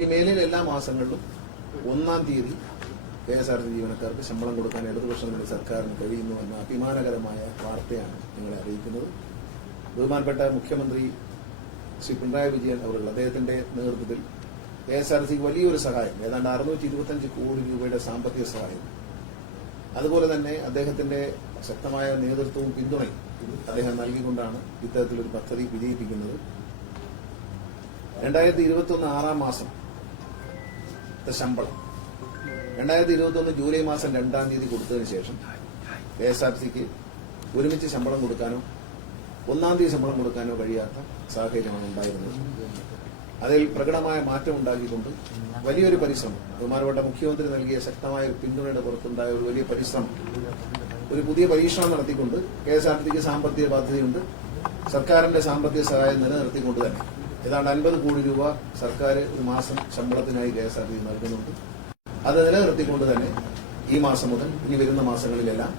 ഈ മേലിൽ എല്ലാ മാസങ്ങളിലും 1-ാം തീയതി KSRTC ജീവനക്കാർക്ക് ശമ്പളം കൊടുക്കാൻ ഇടതുപക്ഷ സർക്കാരിന് കഴിയുന്നു എന്ന അഭിമാനകരമായ വാർത്തയാണ് നിങ്ങളെ അറിയിക്കുന്നത്. ബഹുമാനപ്പെട്ട മുഖ്യമന്ത്രി ശ്രീ പിണറായി വിജയൻ അവർ അദ്ദേഹത്തിന്റെ നേതൃത്വത്തിൽ KSRTCക്ക് വലിയൊരു സഹായം, ഏതാണ്ട് 625 കോടി രൂപയുടെ സാമ്പത്തിക സഹായം, അതുപോലെ തന്നെ അദ്ദേഹത്തിന്റെ ശക്തമായ നേതൃത്വവും പിന്തുണയും അദ്ദേഹം നൽകിക്കൊണ്ടാണ് ഇത്തരത്തിലൊരു പദ്ധതി വിജയിപ്പിക്കുന്നത്. 2021 6-ാം മാസം ശമ്പളം 2021 ജൂലൈ മാസം 2-ാം തീയതി കൊടുത്തതിന് ശേഷം KSRTCക്ക് ഒരുമിച്ച് ശമ്പളം കൊടുക്കാനോ 1-ാം തീയതി ശമ്പളം കൊടുക്കാനോ കഴിയാത്ത സാഹചര്യമാണ് ഉണ്ടായിരുന്നത്. അതിൽ പ്രകടമായ മാറ്റം ഉണ്ടാക്കിക്കൊണ്ട് വലിയൊരു പരിശ്രമം, ബഹുമാനപ്പെട്ട മുഖ്യമന്ത്രി നൽകിയ ശക്തമായ പിന്തുണയുടെ പുറത്തുണ്ടായ ഒരു വലിയ പരിശ്രമം, ഒരു പുതിയ പരീക്ഷണം നടത്തിക്കൊണ്ട് KSRTCക്ക് സാമ്പത്തിക ബാധ്യതയുണ്ട്. സർക്കാരിന്റെ സാമ്പത്തിക സഹായം നിലനിർത്തിക്കൊണ്ട് തന്നെ ഏതാണ്ട് 50 കോടി രൂപ സർക്കാർ ഒരു മാസം ശമ്പളത്തിനായി KSRTC നൽകുന്നുണ്ട്. അത് നിലനിർത്തിക്കൊണ്ട് തന്നെ ഈ മാസം മുതൽ ഇനി വരുന്ന മാസങ്ങളിലെല്ലാം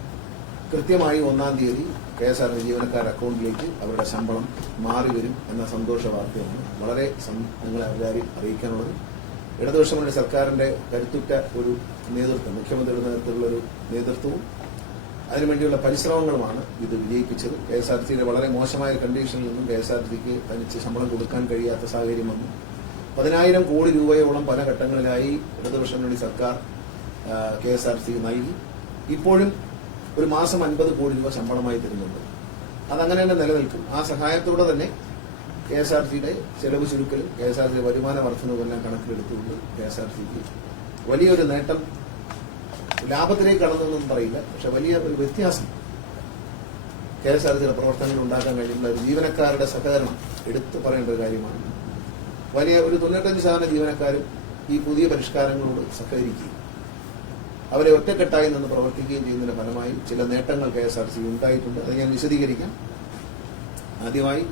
കൃത്യമായി 1-ാം തീയതി KSRTC ജീവനക്കാരുടെ അക്കൗണ്ടിലേക്ക് അവരുടെ ശമ്പളം മാറി വരും എന്ന സന്തോഷ വാർത്തയാണ് വളരെ നിങ്ങളെ എല്ലാവരെയും അറിയിക്കാനുള്ളത്. ഇടതുപക്ഷ സർക്കാരിന്റെ കരുത്തുറ്റ ഒരു നേതൃത്വം, മുഖ്യമന്ത്രിയുടെ നേതൃത്വത്തിലുള്ള ഒരു നേതൃത്വവും അതിനുവേണ്ടിയുള്ള പരിശ്രമങ്ങളുമാണ് ഇത് വിജയിപ്പിച്ചത്. KSRTCയുടെ വളരെ മോശമായ കണ്ടീഷനിൽ നിന്നും KSRTCക്ക് തനിച്ച് ശമ്പളം കൊടുക്കാൻ കഴിയാത്ത സാഹചര്യം വന്നു. 10,000 കോടി രൂപയോളം പല ഘട്ടങ്ങളിലായി ഇടതുപക്ഷ സർക്കാർ KSRTCക്ക് നൽകി. ഇപ്പോഴും ഒരു മാസം 50 കോടി രൂപ ശമ്പളമായി തരുന്നുണ്ട്. അതങ്ങനെ തന്നെ നിലനിൽക്കും. ആ സഹായത്തോടെ തന്നെ KSRTCയുടെ ചെലവ് ചുരുക്കലും KSRTCയുടെ വരുമാന വർധനവുമെല്ലാം കണക്കിലെടുത്തുകൊണ്ട് KSRTCക്ക് വലിയൊരു നേട്ടം, ലാഭത്തിലേക്ക് കടന്നൊന്നും പറയില്ല, പക്ഷെ വലിയ ഒരു വ്യത്യാസം KSRTCയുടെ പ്രവർത്തനങ്ങൾ ഉണ്ടാക്കാൻ കഴിയുന്ന ഒരു ജീവനക്കാരുടെ സഹകരണം എടുത്തു പറയേണ്ട ഒരു കാര്യമാണ്. വലിയ ഒരു 95% ജീവനക്കാരും ഈ പുതിയ പരിഷ്കാരങ്ങളോട് സഹകരിക്കുകയും അവരെ ഒറ്റക്കെട്ടായി നിന്ന് പ്രവർത്തിക്കുകയും ചെയ്യുന്നതിന്റെ ഫലമായി ചില നേട്ടങ്ങൾ KSRTC ഉണ്ടായിട്ടുണ്ട്. അത് ഞാൻ വിശദീകരിക്കാം. ആദ്യമായി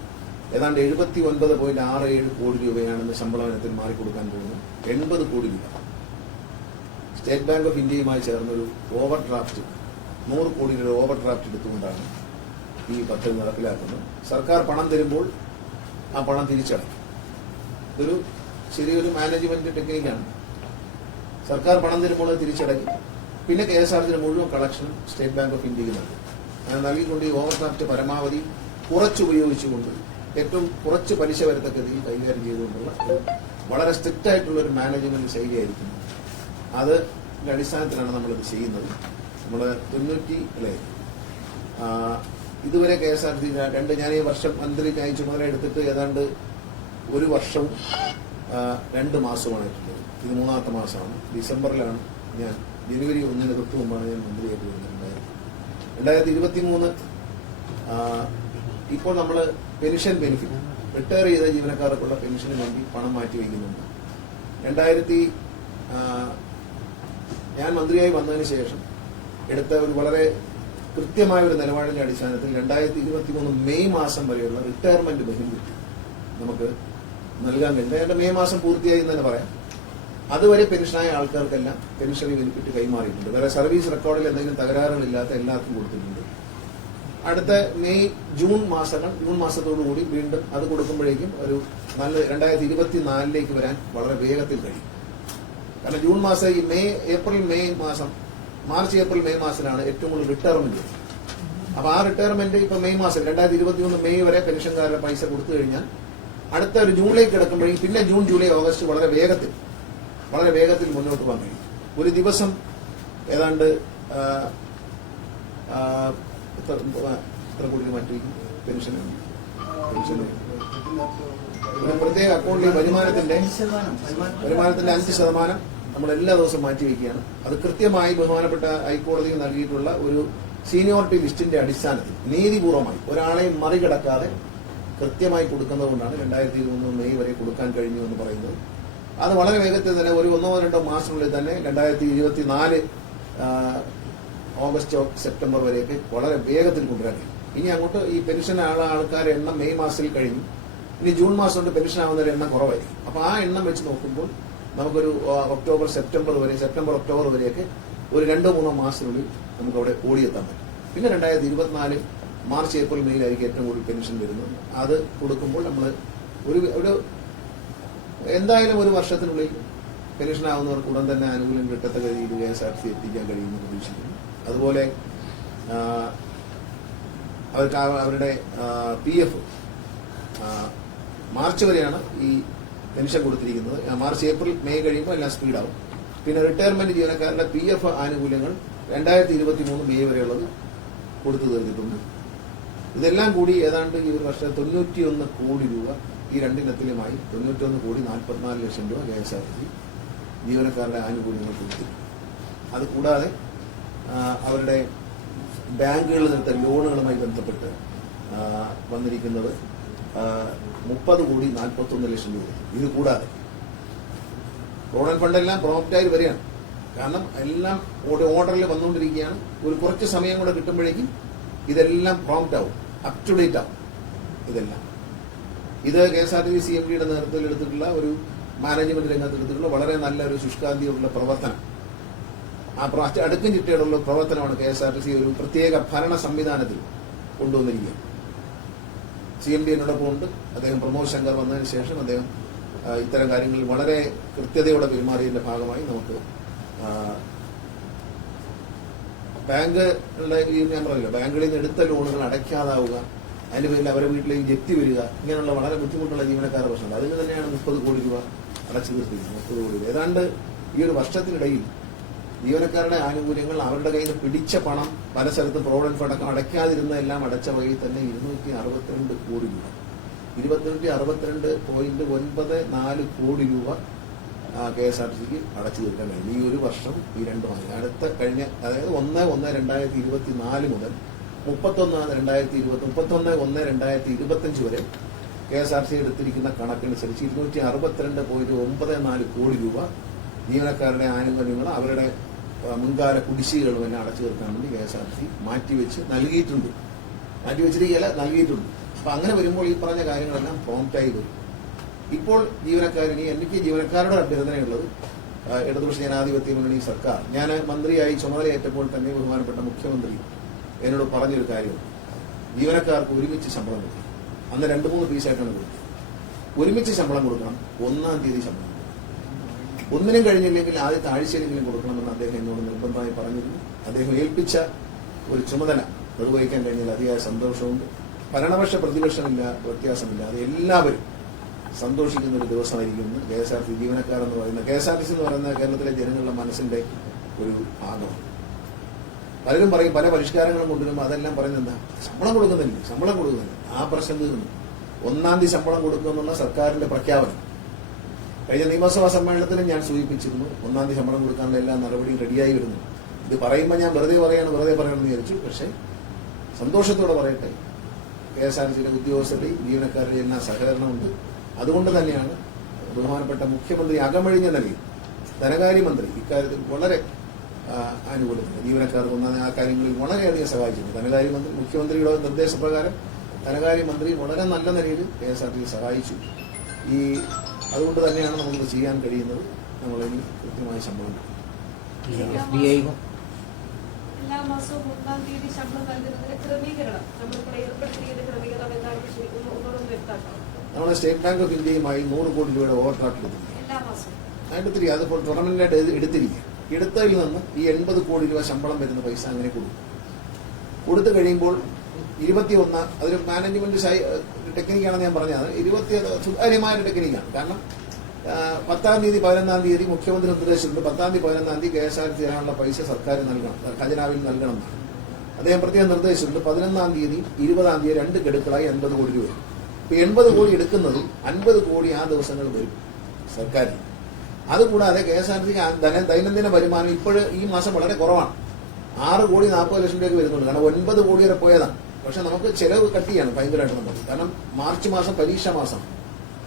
ഏതാണ്ട് 79.67 കോടി രൂപയാണെന്ന് ശമ്പള ഇനത്തിൽ മാറിക്കൊടുക്കാൻ പോകുന്നത്. 80 കോടി രൂപ സ്റ്റേറ്റ് ബാങ്ക് ഓഫ് ഇന്ത്യയുമായി ചേർന്നൊരു ഓവർ ഡ്രാഫ്റ്റ്, 100 കോടിയുടെ ഓവർ ഡ്രാഫ്റ്റ് എടുത്തുകൊണ്ടാണ് ഈ പദ്ധതി നടപ്പിലാക്കുന്നത്. സർക്കാർ പണം തരുമ്പോൾ ആ പണം തിരിച്ചടയ്ക്കും. ഇതൊരു ചെറിയൊരു മാനേജ്മെന്റ് ടെക്നിക്കാണ്. സർക്കാർ പണം തരുമ്പോൾ അത് തിരിച്ചടയ്ക്കും. പിന്നെ KSRTCയുടെ മുഴുവൻ കളക്ഷനും സ്റ്റേറ്റ് ബാങ്ക് ഓഫ് ഇന്ത്യക്ക് നൽകും. അങ്ങനെ നൽകിക്കൊണ്ട് ഈ ഓവർ ഡ്രാഫ്റ്റ് പരമാവധി കുറച്ചുപയോഗിച്ചുകൊണ്ട് ഏറ്റവും കുറച്ച് പലിശ വരത്തക്ക രീതിയിൽ കൈകാര്യം ചെയ്തുകൊണ്ടുള്ള വളരെ സ്ട്രിക്റ്റ് ആയിട്ടുള്ള ഒരു മാനേജ്മെന്റ് ശൈലിയായിരിക്കും. അതിന്റെ അടിസ്ഥാനത്തിലാണ് നമ്മളിത് ചെയ്യുന്നത്. നമ്മൾ 90 ഇതുവരെ KSRTC ഞാൻ ഈ വർഷം മന്ത്രിക്കായി ചുമതല എടുത്തിട്ട് ഏതാണ്ട് 1 വർഷവും 2 മാസവുമായിട്ടുള്ളത്. ഇത് 3-ാമത്തെ മാസമാണ്. ഡിസംബറിലാണ് ഞാൻ, ജനുവരി 1-ന് തൊട്ട് മുമ്പാണ് ഞാൻ മന്ത്രിയായിട്ട് വരുന്നുണ്ടായത്. 2023 ഇപ്പോൾ നമ്മൾ പെൻഷൻ ബെനിഫിറ്റ്, റിട്ടയർ ചെയ്ത ജീവനക്കാർക്കുള്ള പെൻഷന് വേണ്ടി പണം മാറ്റിവെക്കുന്നുണ്ട്. ഞാൻ മന്ത്രിയായി വന്നതിന് ശേഷം എടുത്ത ഒരു വളരെ കൃത്യമായ ഒരു നിലപാടിന്റെ അടിസ്ഥാനത്തിൽ 2023 മെയ് മാസം വരെയുള്ള റിട്ടയർമെന്റ് ബെനിഫിറ്റ് നമുക്ക് നൽകാൻ കഴിയും. മെയ് മാസം പൂർത്തിയായി എന്ന് തന്നെ പറയാം. അതുവരെ പെൻഷനായ ആൾക്കാർക്കെല്ലാം പെൻഷനറി ബെനിഫിറ്റ് കൈമാറിയിട്ടുണ്ട്. വേറെ സർവീസ് റെക്കോർഡിൽ എന്തെങ്കിലും തകരാറുകളില്ലാത്ത എല്ലാവർക്കും കൊടുത്തിട്ടുണ്ട്. അടുത്ത ജൂൺ മാസത്തോടുകൂടി വീണ്ടും അത് കൊടുക്കുമ്പോഴേക്കും ഒരു നല്ല 2024 വരാൻ വളരെ വേഗത്തിൽ കഴിയും. കാരണം ജൂൺ മാസം, ഈ മാർച്ച് ഏപ്രിൽ മെയ് മാസത്തിലാണ് ഏറ്റവും കൂടുതൽ റിട്ടയർമെന്റ്. അപ്പൊ ആ റിട്ടയർമെന്റ് ഇപ്പൊ മെയ് മാസം 2023 മെയ് വരെ പെൻഷൻകാരുടെ പൈസ കൊടുത്തു കഴിഞ്ഞാൽ അടുത്ത ഒരു ജൂണിലേക്ക് കിടക്കുമ്പോഴേക്കും പിന്നെ ജൂൺ, ജൂലൈ, ഓഗസ്റ്റ് വളരെ വേഗത്തിൽ മുന്നോട്ട് പോകാൻ കഴിയും. ഒരു ദിവസം ഏതാണ്ട് എത്ര കോടി മാറ്റിവെക്കും പെൻഷന്? ഒരു പ്രത്യേക അക്കൗണ്ടിൽ വരുമാനത്തിന്റെ 5% നമ്മൾ എല്ലാ ദിവസവും മാറ്റിവെക്കുകയാണ്. അത് കൃത്യമായി ബഹുമാനപ്പെട്ട ഹൈക്കോടതിയിൽ നൽകിയിട്ടുള്ള ഒരു സീനിയോറിറ്റി ലിസ്റ്റിന്റെ അടിസ്ഥാനത്തിൽ നീതിപൂർവമായി ഒരാളെയും മറികടക്കാതെ കൃത്യമായി കൊടുക്കുന്നതുകൊണ്ടാണ് 2023 മെയ് വരെ കൊടുക്കാൻ കഴിഞ്ഞു എന്ന് പറയുന്നത്. അത് വളരെ വേഗത്തിൽ തന്നെ ഒരു 1-2 മാസത്തിനുള്ളിൽ തന്നെ 2024 ഓഗസ്റ്റ് സെപ്റ്റംബർ വരെയൊക്കെ വളരെ വേഗത്തിൽ കൊണ്ടുവരാൻ കഴിയും. ഇനി അങ്ങോട്ട് ഈ പെൻഷൻ ആൾക്കാരുടെ എണ്ണം മെയ് മാസത്തിൽ കഴിഞ്ഞു. ഇനി ജൂൺ മാസം കൊണ്ട് പെൻഷൻ ആവുന്നവരുടെ എണ്ണം കുറവായിരിക്കും. അപ്പൊ ആ എണ്ണം വെച്ച് നോക്കുമ്പോൾ നമുക്കൊരു സെപ്റ്റംബർ ഒക്ടോബർ വരെയൊക്കെ ഒരു 2-3 മാസത്തിനുള്ളിൽ നമുക്ക് അവിടെ ഓടിയെത്താൻ പറ്റും. പിന്നെ 2024 മാർച്ച് ഏപ്രിൽ മെയ്യിലായിരിക്കും ഏറ്റവും കൂടുതൽ പെൻഷൻ വരുന്നത്. അത് കൊടുക്കുമ്പോൾ നമ്മൾ ഒരു എന്തായാലും ഒരു വർഷത്തിനുള്ളിൽ പെൻഷനാവുന്നവർക്ക് ഉടൻ തന്നെ ആനുകൂല്യം കിട്ടത്തക്ക രീതിയിൽ KSRTC എത്തിക്കാൻ കഴിയുമെന്ന് പ്രതീക്ഷിക്കുന്നു. അതുപോലെ അവർക്ക് അവരുടെ PF മാർച്ച് വരെയാണ് ഈ പെൻഷൻ കൊടുത്തിരിക്കുന്നത്. മാർച്ച്, ഏപ്രിൽ, മെയ് കഴിയുമ്പോൾ എല്ലാം സ്പീഡാവും. പിന്നെ റിട്ടയർമെന്റ് ജീവനക്കാരുടെ PF ആനുകൂല്യങ്ങൾ 2023 മെയ് വരെയുള്ളത് കൊടുത്തു തീർത്തിട്ടുണ്ട്. ഇതെല്ലാം കൂടി ഏതാണ്ട് ഈ ഒരു വർഷം 91 കോടി രൂപ ഈ രണ്ടിനത്തിലുമായി 91,44,00,000 രൂപ KSRTC ജീവനക്കാരുടെ ആനുകൂല്യങ്ങൾ കൊടുത്തു. അത് കൂടാതെ അവരുടെ ബാങ്കുകളിൽ നിന്നെടുത്ത ലോണുകളുമായി ബന്ധപ്പെട്ട് വന്നിരിക്കുന്നത് 30,41,00,000 രൂപ. ഇത് കൂടാതെ പ്രൊവിഡന്റ് ഫണ്ടെല്ലാം പ്രോംപ്റ്റായി വരികയാണ്. കാരണം എല്ലാം ഓർഡറിൽ വന്നുകൊണ്ടിരിക്കുകയാണ്. ഒരു കുറച്ച് സമയം കൂടെ കിട്ടുമ്പോഴേക്കും ഇതെല്ലാം പ്രോംപ്റ്റ് ആവും, അപ് ടു ഡേറ്റ് ആവും. ഇതെല്ലാം ഇത് KSRTC CMDയുടെ നേതൃത്വത്തിൽ എടുത്തിട്ടുള്ള ഒരു മാനേജ്മെന്റ് രംഗത്ത് എടുത്തിട്ടുള്ള വളരെ നല്ലൊരു ശുഷ്കാന്തിയുള്ള പ്രവർത്തനം. ആ അടുക്കും ചിട്ടയോടുള്ള പ്രവർത്തനമാണ് KSRTC ഒരു പ്രത്യേക ഭരണ സംവിധാനത്തിൽ കൊണ്ടുവന്നിരിക്കുക. CMD എന്നോടൊപ്പം ഉണ്ട്. അദ്ദേഹം പ്രമോദ് ശങ്കർ വന്നതിന് ശേഷം അദ്ദേഹം ഇത്തരം കാര്യങ്ങളിൽ വളരെ കൃത്യതയോടെ പെരുമാറിയതിന്റെ ഭാഗമായി നമുക്ക് ബാങ്കുകളുടെ ഞാൻ പറഞ്ഞല്ലോ, ബാങ്കുകളിൽ നിന്ന് എടുത്ത ലോണുകൾ അടയ്ക്കാതാവുക, അതിന്റെ പേരിൽ അവരുടെ വീട്ടിലേക്ക് ജപ്തി വരിക, ഇങ്ങനെയുള്ള വളരെ ബുദ്ധിമുട്ടുള്ള ജീവനക്കാരുടെ പ്രശ്നങ്ങൾ. അതിന് തന്നെയാണ് 30 കോടി രൂപ അടച്ചു തീർത്തിരിക്കുന്നത്. 30 കോടി രൂപ ഏതാണ്ട് ഈ ഒരു വർഷത്തിനിടയിൽ ജീവനക്കാരുടെ ആനുകൂല്യങ്ങൾ അവരുടെ കയ്യിൽ നിന്ന് പിടിച്ച പണം പല സ്ഥലത്തും പ്രോവിഡന്റ് ഫണ്ട് അടക്കം അടയ്ക്കാതിരുന്ന അടച്ച വകയിൽ തന്നെ 262 കോടി രൂപ, 262.94 കോടി രൂപ KSRTCക്ക് അടച്ചു തീർക്കാൻ കഴിഞ്ഞു. ഈ ഒരു വർഷം, ഈ 2 മാസം അടുത്ത കഴിഞ്ഞ, അതായത് 1/1/2024 മുതൽ 31/1/2025 വരെ KSRTC എടുത്തിരിക്കുന്ന കണക്കനുസരിച്ച് 262.94 കോടി രൂപ ജീവനക്കാരുടെ ആനുകൂല്യങ്ങൾ അവരുടെ മുൻകാല കുടിശ്ശികകളും എല്ലാം അടച്ചു തീർക്കാൻ വേണ്ടി KSRTC മാറ്റിവെച്ച് നൽകിയിട്ടുണ്ട്. അപ്പൊ അങ്ങനെ വരുമ്പോൾ ഈ പറഞ്ഞ കാര്യങ്ങളെല്ലാം പ്രോംപ്റ്റായി വരും. ഇപ്പോൾ എനിക്ക് ജീവനക്കാരുടെ അഭ്യർത്ഥനയുള്ളത്, ഇടതുപക്ഷ ജനാധിപത്യ മുന്നണി സർക്കാർ, ഞാൻ മന്ത്രിയായി ചുമതലയേറ്റപ്പോൾ തന്നെ ബഹുമാനപ്പെട്ട മുഖ്യമന്ത്രി എന്നോട് പറഞ്ഞൊരു കാര്യമാണ്, ജീവനക്കാർക്ക് ഒരുമിച്ച് ശമ്പളം കൊടുക്കണം. അന്ന് 2-3 പീസായിട്ടാണ് കൊടുത്തത്. ഒരുമിച്ച് ശമ്പളം കൊടുക്കണം. 1-ാം തീയതി ശമ്പളം കൊടുക്കണം. ഒന്നിനും കഴിഞ്ഞില്ലെങ്കിൽ ആദ്യത്തെ ആഴ്ചയിലെങ്കിലും കൊടുക്കണമെന്ന് അദ്ദേഹം എന്നോട് നിർബന്ധമായി പറഞ്ഞിരുന്നു. അദ്ദേഹം ഏൽപ്പിച്ച ഒരു ചുമതല നിർവഹിക്കാൻ കഴിഞ്ഞാൽ അതിയായ സന്തോഷമുണ്ട്. ഭരണപക്ഷ പ്രതിപക്ഷമില്ല, വ്യത്യാസമില്ലാതെ എല്ലാവരും സന്തോഷിക്കുന്ന ഒരു ദിവസമായിരിക്കും KSRTC ജീവനക്കാരെന്ന് പറയുന്നത്. KSRTC എന്ന് പറയുന്നത് കേരളത്തിലെ ജനങ്ങളുടെ മനസ്സിന്റെ ഒരു ഭാഗമാണ്. പലരും പറയും പല പരിഷ്കാരങ്ങളും കൊണ്ടുവരുമ്പോൾ അതെല്ലാം പറയുന്നത് എന്താ, ശമ്പളം കൊടുക്കുന്നില്ല. ആ പ്രശ്നം തീർന്നു. 1-ാം തീയതി ശമ്പളം കൊടുക്കുമെന്നുള്ള സർക്കാരിന്റെ പ്രഖ്യാപനം കഴിഞ്ഞ നിയമസഭാ സമ്മേളനത്തിലും ഞാൻ സൂചിപ്പിച്ചിരുന്നു. 1-ാം തീയതി ശമ്പളം കൊടുക്കാനുള്ള എല്ലാ നടപടിയും റെഡിയായി വരുന്നു. ഇത് പറയുമ്പോൾ ഞാൻ വെറുതെ പറയണമെന്ന് വിചാരിച്ചു. പക്ഷേ സന്തോഷത്തോടെ പറയട്ടെ, KSRTCയുടെ ഉദ്യോഗസ്ഥരുടെയും ജീവനക്കാരുടെയും എല്ലാ സഹകരണമുണ്ട്. അതുകൊണ്ട് തന്നെയാണ് ബഹുമാനപ്പെട്ട മുഖ്യമന്ത്രി അകമഴിഞ്ഞ നിലയിൽ ധനകാര്യമന്ത്രി ഇക്കാര്യത്തിൽ വളരെ ആനുകൂല്യത്തിന് ജീവനക്കാർക്ക് ഒന്നാമത് ആ കാര്യങ്ങളിൽ വളരെയധികം സഹായിച്ചിട്ടുണ്ട്. ധനകാര്യമന്ത്രി മുഖ്യമന്ത്രിയുടെ നിർദ്ദേശപ്രകാരം ധനകാര്യമന്ത്രി വളരെ നല്ല നിലയിൽ KSRTC സഹായിച്ചു. അതുകൊണ്ട് തന്നെയാണ് നമുക്ക് ചെയ്യാൻ കഴിയുന്നത്. നമ്മളിനി കൃത്യമായ ശമ്പളം എല്ലാ മാസവും 1-ാം തീയതി ശമ്പളം നൽകുന്നതിന് ക്രമീകരണം ഏർപ്പെടുത്തിയതിന്റെ ക്രമീകരണം എന്താണ് ശരിക്കും വ്യക്തമാക്കണം. നമ്മുടെ സ്റ്റേറ്റ് ബാങ്ക് ഓഫ് ഇന്ത്യയുമായി 100 കോടി രൂപയുടെ ഓവർ ഡ്രാഫ്റ്റ് എടുത്തിരിക്കുക. അതിപ്പോൾ ടൂർണമെന്റായിട്ട് എടുത്തിരിക്കുക. എടുത്തതിൽ നിന്ന് ഈ 80 കോടി രൂപ ശമ്പളം വരുന്ന പൈസ അങ്ങനെ കൊടുത്തു കഴിയുമ്പോൾ 21 അതൊരു മാനേജ്മെന്റ് ടെക്നിക്കാണെന്ന് ഞാൻ പറഞ്ഞത്. 20 സുതാര്യമായ ഒരു ടെക്നിക്കാണ്. കാരണം 10-ാം തീയതി 11-ാം തീയതി മുഖ്യമന്ത്രി നിർദ്ദേശിച്ചിട്ടുണ്ട്. 10-ാം തീയതി 11-ാം തീയതി KSRTC തരാനുള്ള പൈസ സർക്കാർ നൽകണം, ഖജനാവിൽ നൽകണം എന്നാണ് അദ്ദേഹം പ്രത്യേകം നിർദ്ദേശിച്ചിട്ടുണ്ട്. 11-ാം തീയതി 20-ാം തീയതി 2 ഗഡുക്കളായി 80 കോടി രൂപ. ഇപ്പൊ 80 കോടി എടുക്കുന്നതും 50 കോടി ആ ദിവസങ്ങൾ വരും സർക്കാരിൽ. അതുകൂടാതെ KSRTC ദൈനംദിന വരുമാനം ഇപ്പോഴും ഈ മാസം വളരെ കുറവാണ്. 6,40,00,000 രൂപയ്ക്ക് വരുന്നുണ്ട്. കാരണം 9 കോടി വരെ പോയതാണ്. പക്ഷെ നമുക്ക് ചെലവ് കട്ടിയാണ് ഭയങ്കരമായിട്ട് നമുക്ക്. കാരണം മാർച്ച് മാസം പരീക്ഷ മാസം,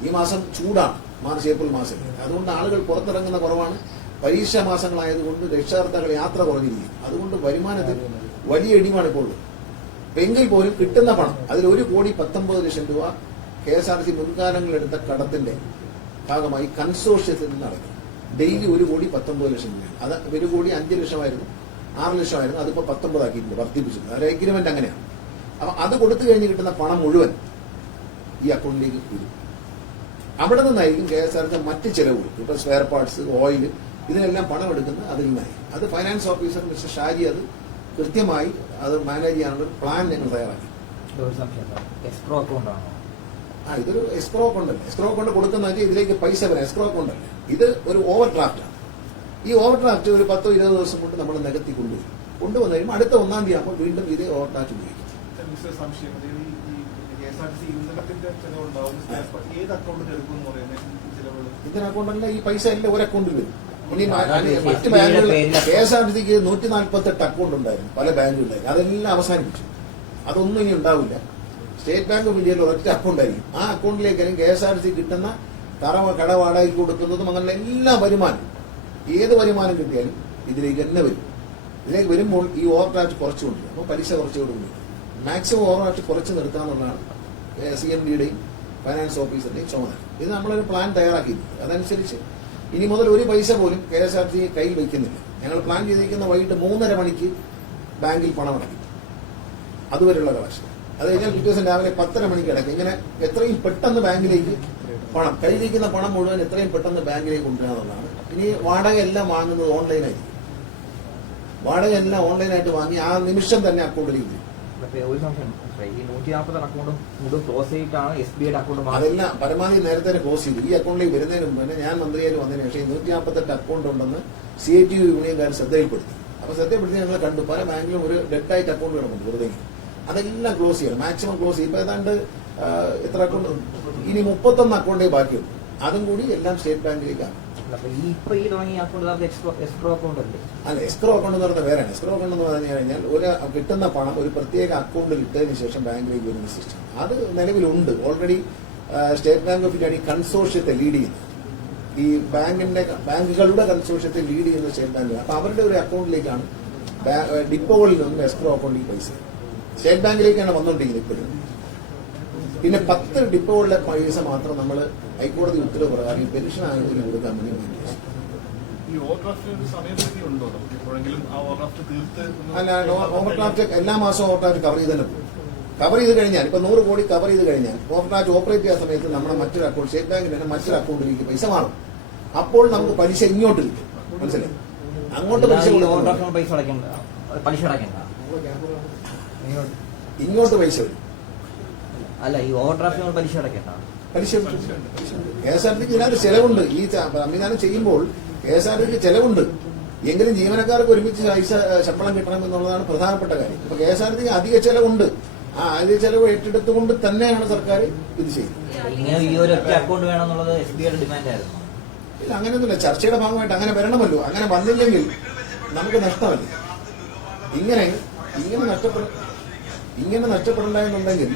ഈ മാസം ചൂടാണ്, മാർച്ച് ഏപ്രിൽ മാസം. അതുകൊണ്ട് ആളുകൾ പുറത്തിറങ്ങുന്ന കുറവാണ്. പരീക്ഷാ മാസങ്ങളായതുകൊണ്ട് രക്ഷകർത്താക്കൾ യാത്ര കുറഞ്ഞിരിക്കും. അതുകൊണ്ട് വരുമാനത്തിൽ വലിയ ഇടിവാണ് ഇപ്പോൾ ഉള്ളത്. എങ്കിൽ പോലും കിട്ടുന്ന പണം അതിൽ 1,19,00,000 രൂപ KSRTC മുൻകാലങ്ങളെടുത്ത കടത്തിന്റെ ഭാഗമായി കൺസോർഷ്യത്തിൽ നിന്ന് അടയ്ക്കും. ഡെയിലി 1,19,00,000 രൂപയാണ്. അത് 1,05,00,000 6,00,000 അതിപ്പോ 19 ആക്കിയിട്ടുണ്ട്, വർദ്ധിപ്പിച്ചിട്ടുണ്ട്. ഒരു എഗ്രിമെന്റ് അങ്ങനെയാണ്. അപ്പൊ അത് കൊടുത്തു കഴിഞ്ഞ് കിട്ടുന്ന പണം മുഴുവൻ ഈ അക്കൗണ്ടിലേക്ക് വരും. അവിടെ നിന്നായിരിക്കും KSRTC മറ്റ് ചെലവുകൾ, ഇപ്പൊ സ്പെയർ പാർട്സ്, ഓയിൽ, ഇതിനെല്ലാം പണം എടുക്കുന്നത് അതിൽ നിന്നായി. അത് ഫൈനാൻസ് ഓഫീസർ മിസ്റ്റർ ഷാജി അത് കൃത്യമായി അത് മാനേജ് ചെയ്യാനുള്ള ഒരു പ്ലാൻ ഞങ്ങൾ തയ്യാറാക്കി. എസ്ക്രോ അക്കൗണ്ടാണോ? ഇതൊരു എസ്ക്രോ അക്കൗണ്ട് അല്ല. എസ്ക്രോ അക്കൗണ്ട് കൊടുക്കുന്ന ഇതിലേക്ക് പൈസ വരാം. എസ്ക്രോ അക്കൗണ്ട് അല്ല, ഇത് ഒരു ഓവർ ഡ്രാഫ്റ്റാണ്. ഈ ഓവർ ഡ്രാഫ്റ്റ് ഒരു 10-20 ദിവസം കൊണ്ട് നമ്മൾ നികത്തി കൊണ്ടുവന്നു കഴിയുമ്പോൾ അടുത്ത 1-ാം തീയതി ആകുമ്പോൾ വീണ്ടും ഇതേ ഓവർ ഡ്രാഫ്റ്റ് ഉപയോഗിക്കും. സംശയം, KSRTC ഇന്ധനത്തിന്റെ ചെലവുണ്ടാവും, ഏത് അക്കൗണ്ടിൽ എടുക്കും എന്ന് പറയുന്നത് ഇതിന് അക്കൗണ്ടല്ല, ഈ പൈസ എല്ലാം ഒരു അക്കൗണ്ടിൽ വരും. ഇനി മറ്റ് ബാങ്കുകൾ KSRTCക്ക് 148 അക്കൗണ്ട് ഉണ്ടായിരുന്നു, പല ബാങ്കുകളിലായിരുന്നു. അതെല്ലാം അവസാനിപ്പിച്ചു. അതൊന്നും ഇനി ഉണ്ടാവില്ല. സ്റ്റേറ്റ് ബാങ്ക് ഓഫ് ഇന്ത്യയിൽ ഒരൊറ്റ അക്കൗണ്ട് ആയിരിക്കും. ആ അക്കൗണ്ടിലേക്കായിരിക്കും KSRTC കിട്ടുന്ന കടവാടകയ്ക്ക് കൊടുക്കുന്നതും അങ്ങനെ എല്ലാ വരുമാനം, ഏത് വരുമാനം കിട്ടിയാലും ഇതിലേക്ക് തന്നെ വരും. ഇതിലേക്ക് വരുമ്പോൾ ഈ ഓവർ ഡ്രാഫ്റ്റ് കുറച്ചു കൊണ്ടുവരും. അപ്പോൾ പലിശ കുറച്ചുകൊണ്ടുവരും. മാക്സിമം ഓവർ ഡ്രാഫ്റ്റ് കുറച്ച് നിർത്താമെന്നുള്ളതാണ് CMDയുടെയും ഫൈനാൻസ് ഓഫീസറുടെയും ചുമതല. ഇത് നമ്മളൊരു പ്ലാൻ തയ്യാറാക്കിയിട്ടുണ്ട്. അതനുസരിച്ച് ഇനി മുതൽ ഒരു പൈസ പോലും KSRTC കയ്യിൽ വയ്ക്കുന്നില്ല. ഞങ്ങൾ പ്ലാൻ ചെയ്തിരിക്കുന്ന വൈകിട്ട് 3:30 മണിക്ക് ബാങ്കിൽ പണം അടയ്ക്കും. അതുവരെയുള്ള കളക്ഷൻ. അത് കഴിഞ്ഞാൽ പിറ്റേ ദിവസം രാവിലെ 10:30 മണിക്ക് അടയ്ക്കും. ഇങ്ങനെ എത്രയും പെട്ടെന്ന് ബാങ്കിലേക്ക് പണം, കയ്യിലിരിക്കുന്ന പണം മുഴുവൻ എത്രയും പെട്ടെന്ന് ബാങ്കിലേക്ക് കൊണ്ടുവരാന്നുള്ളതാണ്. ഇനി വാടക എല്ലാം വാങ്ങുന്നത് ഓൺലൈനായിരിക്കും. വാടക എല്ലാം ഓൺലൈനായിട്ട് വാങ്ങി ആ നിമിഷം തന്നെ അക്കൗണ്ടിലേക്ക് വരും. ഒരു സംശയം, ഈ 140 അക്കൗണ്ടും ക്ലോസ് ചെയ്തിട്ടാണ് SBIയുടെ അക്കൗണ്ട്? അതെല്ലാം പരമാവധി നേരത്തെ ക്ലോസ് ചെയ്തു. ഈ അക്കൗണ്ടിലേക്ക് വരുന്നതിന് മുമ്പ് തന്നെ ഞാൻ മന്ത്രിയായിട്ട് വന്നതിന് ശേഷം 148 അക്കൗണ്ട് ഉണ്ടെന്ന് CITU യൂണിയൻകാർ ശ്രദ്ധയിൽപ്പെടുത്തി. അപ്പൊ ശ്രദ്ധപ്പെടുത്തി ഞങ്ങൾ കണ്ടു പല ബാങ്കിലും ഒരു ഡെറ്റായിട്ട് അക്കൗണ്ട് കിടക്കുന്നുണ്ട് വെറുതെ. അതെല്ലാം ക്ലോസ് ചെയ്യണം, മാക്സിമം ക്ലോസ് ചെയ്യും. ഇപ്പൊ ഏതാണ്ട് എത്ര അക്കൗണ്ട്, ഇനി 31 അക്കൗണ്ടേ ബാക്കിയുള്ളൂ. അതും കൂടി എല്ലാം സ്റ്റേറ്റ് ബാങ്കിലേക്കാണ്. ഇപ്പൊ ഈ തുടങ്ങിയ അക്കൗണ്ട് എസ്ക്രോ അക്കൗണ്ട് അല്ലേ? അല്ല, എസ്ക്രോ അക്കൗണ്ട് എന്ന് പറയുന്നത് വേറെയാണ്. എസ്ക്രോ അക്കൗണ്ട് എന്ന് പറഞ്ഞു കഴിഞ്ഞാൽ ഒരു കിട്ടുന്ന പണം ഒരു പ്രത്യേക അക്കൗണ്ടിൽ ഇട്ടതിന് ശേഷം ബാങ്കിലേക്ക് വരുന്ന സിസ്റ്റം. അത് നിലവിലുണ്ട്. Already state bank of India ഈ കൺസോർഷ്യത്തെ ലീഡ് ചെയ്യുന്നത്, ഈ ബാങ്കുകളുടെ കൺസോർഷ്യത്തെ ലീഡ് ചെയ്യുന്ന സ്റ്റേറ്റ് ബാങ്ക്. അപ്പൊ അവരുടെ ഒരു അക്കൗണ്ടിലേക്കാണ് ഡിപ്പോകളിൽ നിന്നും എസ്ക്രോ അക്കൗണ്ടിൽ പൈസ സ്റ്റേറ്റ് ബാങ്കിലേക്കാണ് വന്നുകൊണ്ടിരിക്കുന്നത് ഇപ്പോഴും. പിന്നെ 10 ഡിപ്പോകളിലെ പൈസ മാത്രം നമ്മൾ ഹൈക്കോടതി ഉത്തരവ് പ്രകാരം പെൻഷൻ ആനുകൂല്യം കൊടുക്കാൻ വേണ്ടി അല്ല, ഓവർ ഡ്രാഫ്റ്റ് എല്ലാ മാസവും ഓവർ ഡ്രാഫ്റ്റ് കവർ ചെയ്ത് തന്നെ പോകും. കവർ ചെയ്ത് കഴിഞ്ഞാൽ ഇപ്പൊ 100 കോടി കവർ ചെയ്ത് കഴിഞ്ഞാൽ ഓവർ ഡ്രാഫ്റ്റ് ഓപ്പറേറ്റ് ചെയ്യുന്ന സമയത്ത് നമ്മുടെ മറ്റൊരു അക്കൗണ്ട്, സ്റ്റേറ്റ് ബാങ്കിന്റെ തന്നെ മറ്റൊരു അക്കൗണ്ടിലേക്ക് പൈസ മാറും. അപ്പോൾ നമുക്ക് പലിശ ഇങ്ങോട്ട് കിട്ടും. മനസ്സിലായി? അങ്ങോട്ട് പലിശ ഇങ്ങോട്ട് പൈസ വരും. അല്ല, ഈ ഓവർ ഡ്രാഫ്റ്റ് പലിശ അടയ്ക്കണ്ട. പലിശ KSRTCക്ക് ഇതിനകത്ത് ചെലവുണ്ട്. ഈ സംവിധാനം ചെയ്യുമ്പോൾ KSRTCക്ക് ചെലവുണ്ട്. എങ്കിലും ജീവനക്കാർക്ക് ഒരുമിച്ച് പൈസ ശമ്പളം കിട്ടണം എന്നുള്ളതാണ് പ്രധാനപ്പെട്ട കാര്യം. അപ്പൊ KSRTCക്ക് അധിക ചെലവുണ്ട്. ആ അധിക ചെലവ് ഏറ്റെടുത്തുകൊണ്ട് തന്നെയാണ് സർക്കാർ ഇത് ചെയ്യുന്നത്. ഇങ്ങനെ ഈ ഒരു ഒറ്റ അക്കൗണ്ട് വേണമെന്നുള്ളത് SBIയുടെ ഡിമാൻഡ് ആയിരുന്നു. ഇല്ല, അങ്ങനെയൊന്നുമില്ല. ചർച്ചയുടെ ഭാഗമായിട്ട് അങ്ങനെ വരണമല്ലോ. അങ്ങനെ വന്നില്ലെങ്കിൽ നമുക്ക് നഷ്ടമല്ല. ഇങ്ങനെ നഷ്ടപ്പെടണ്ട എന്നുണ്ടെങ്കിൽ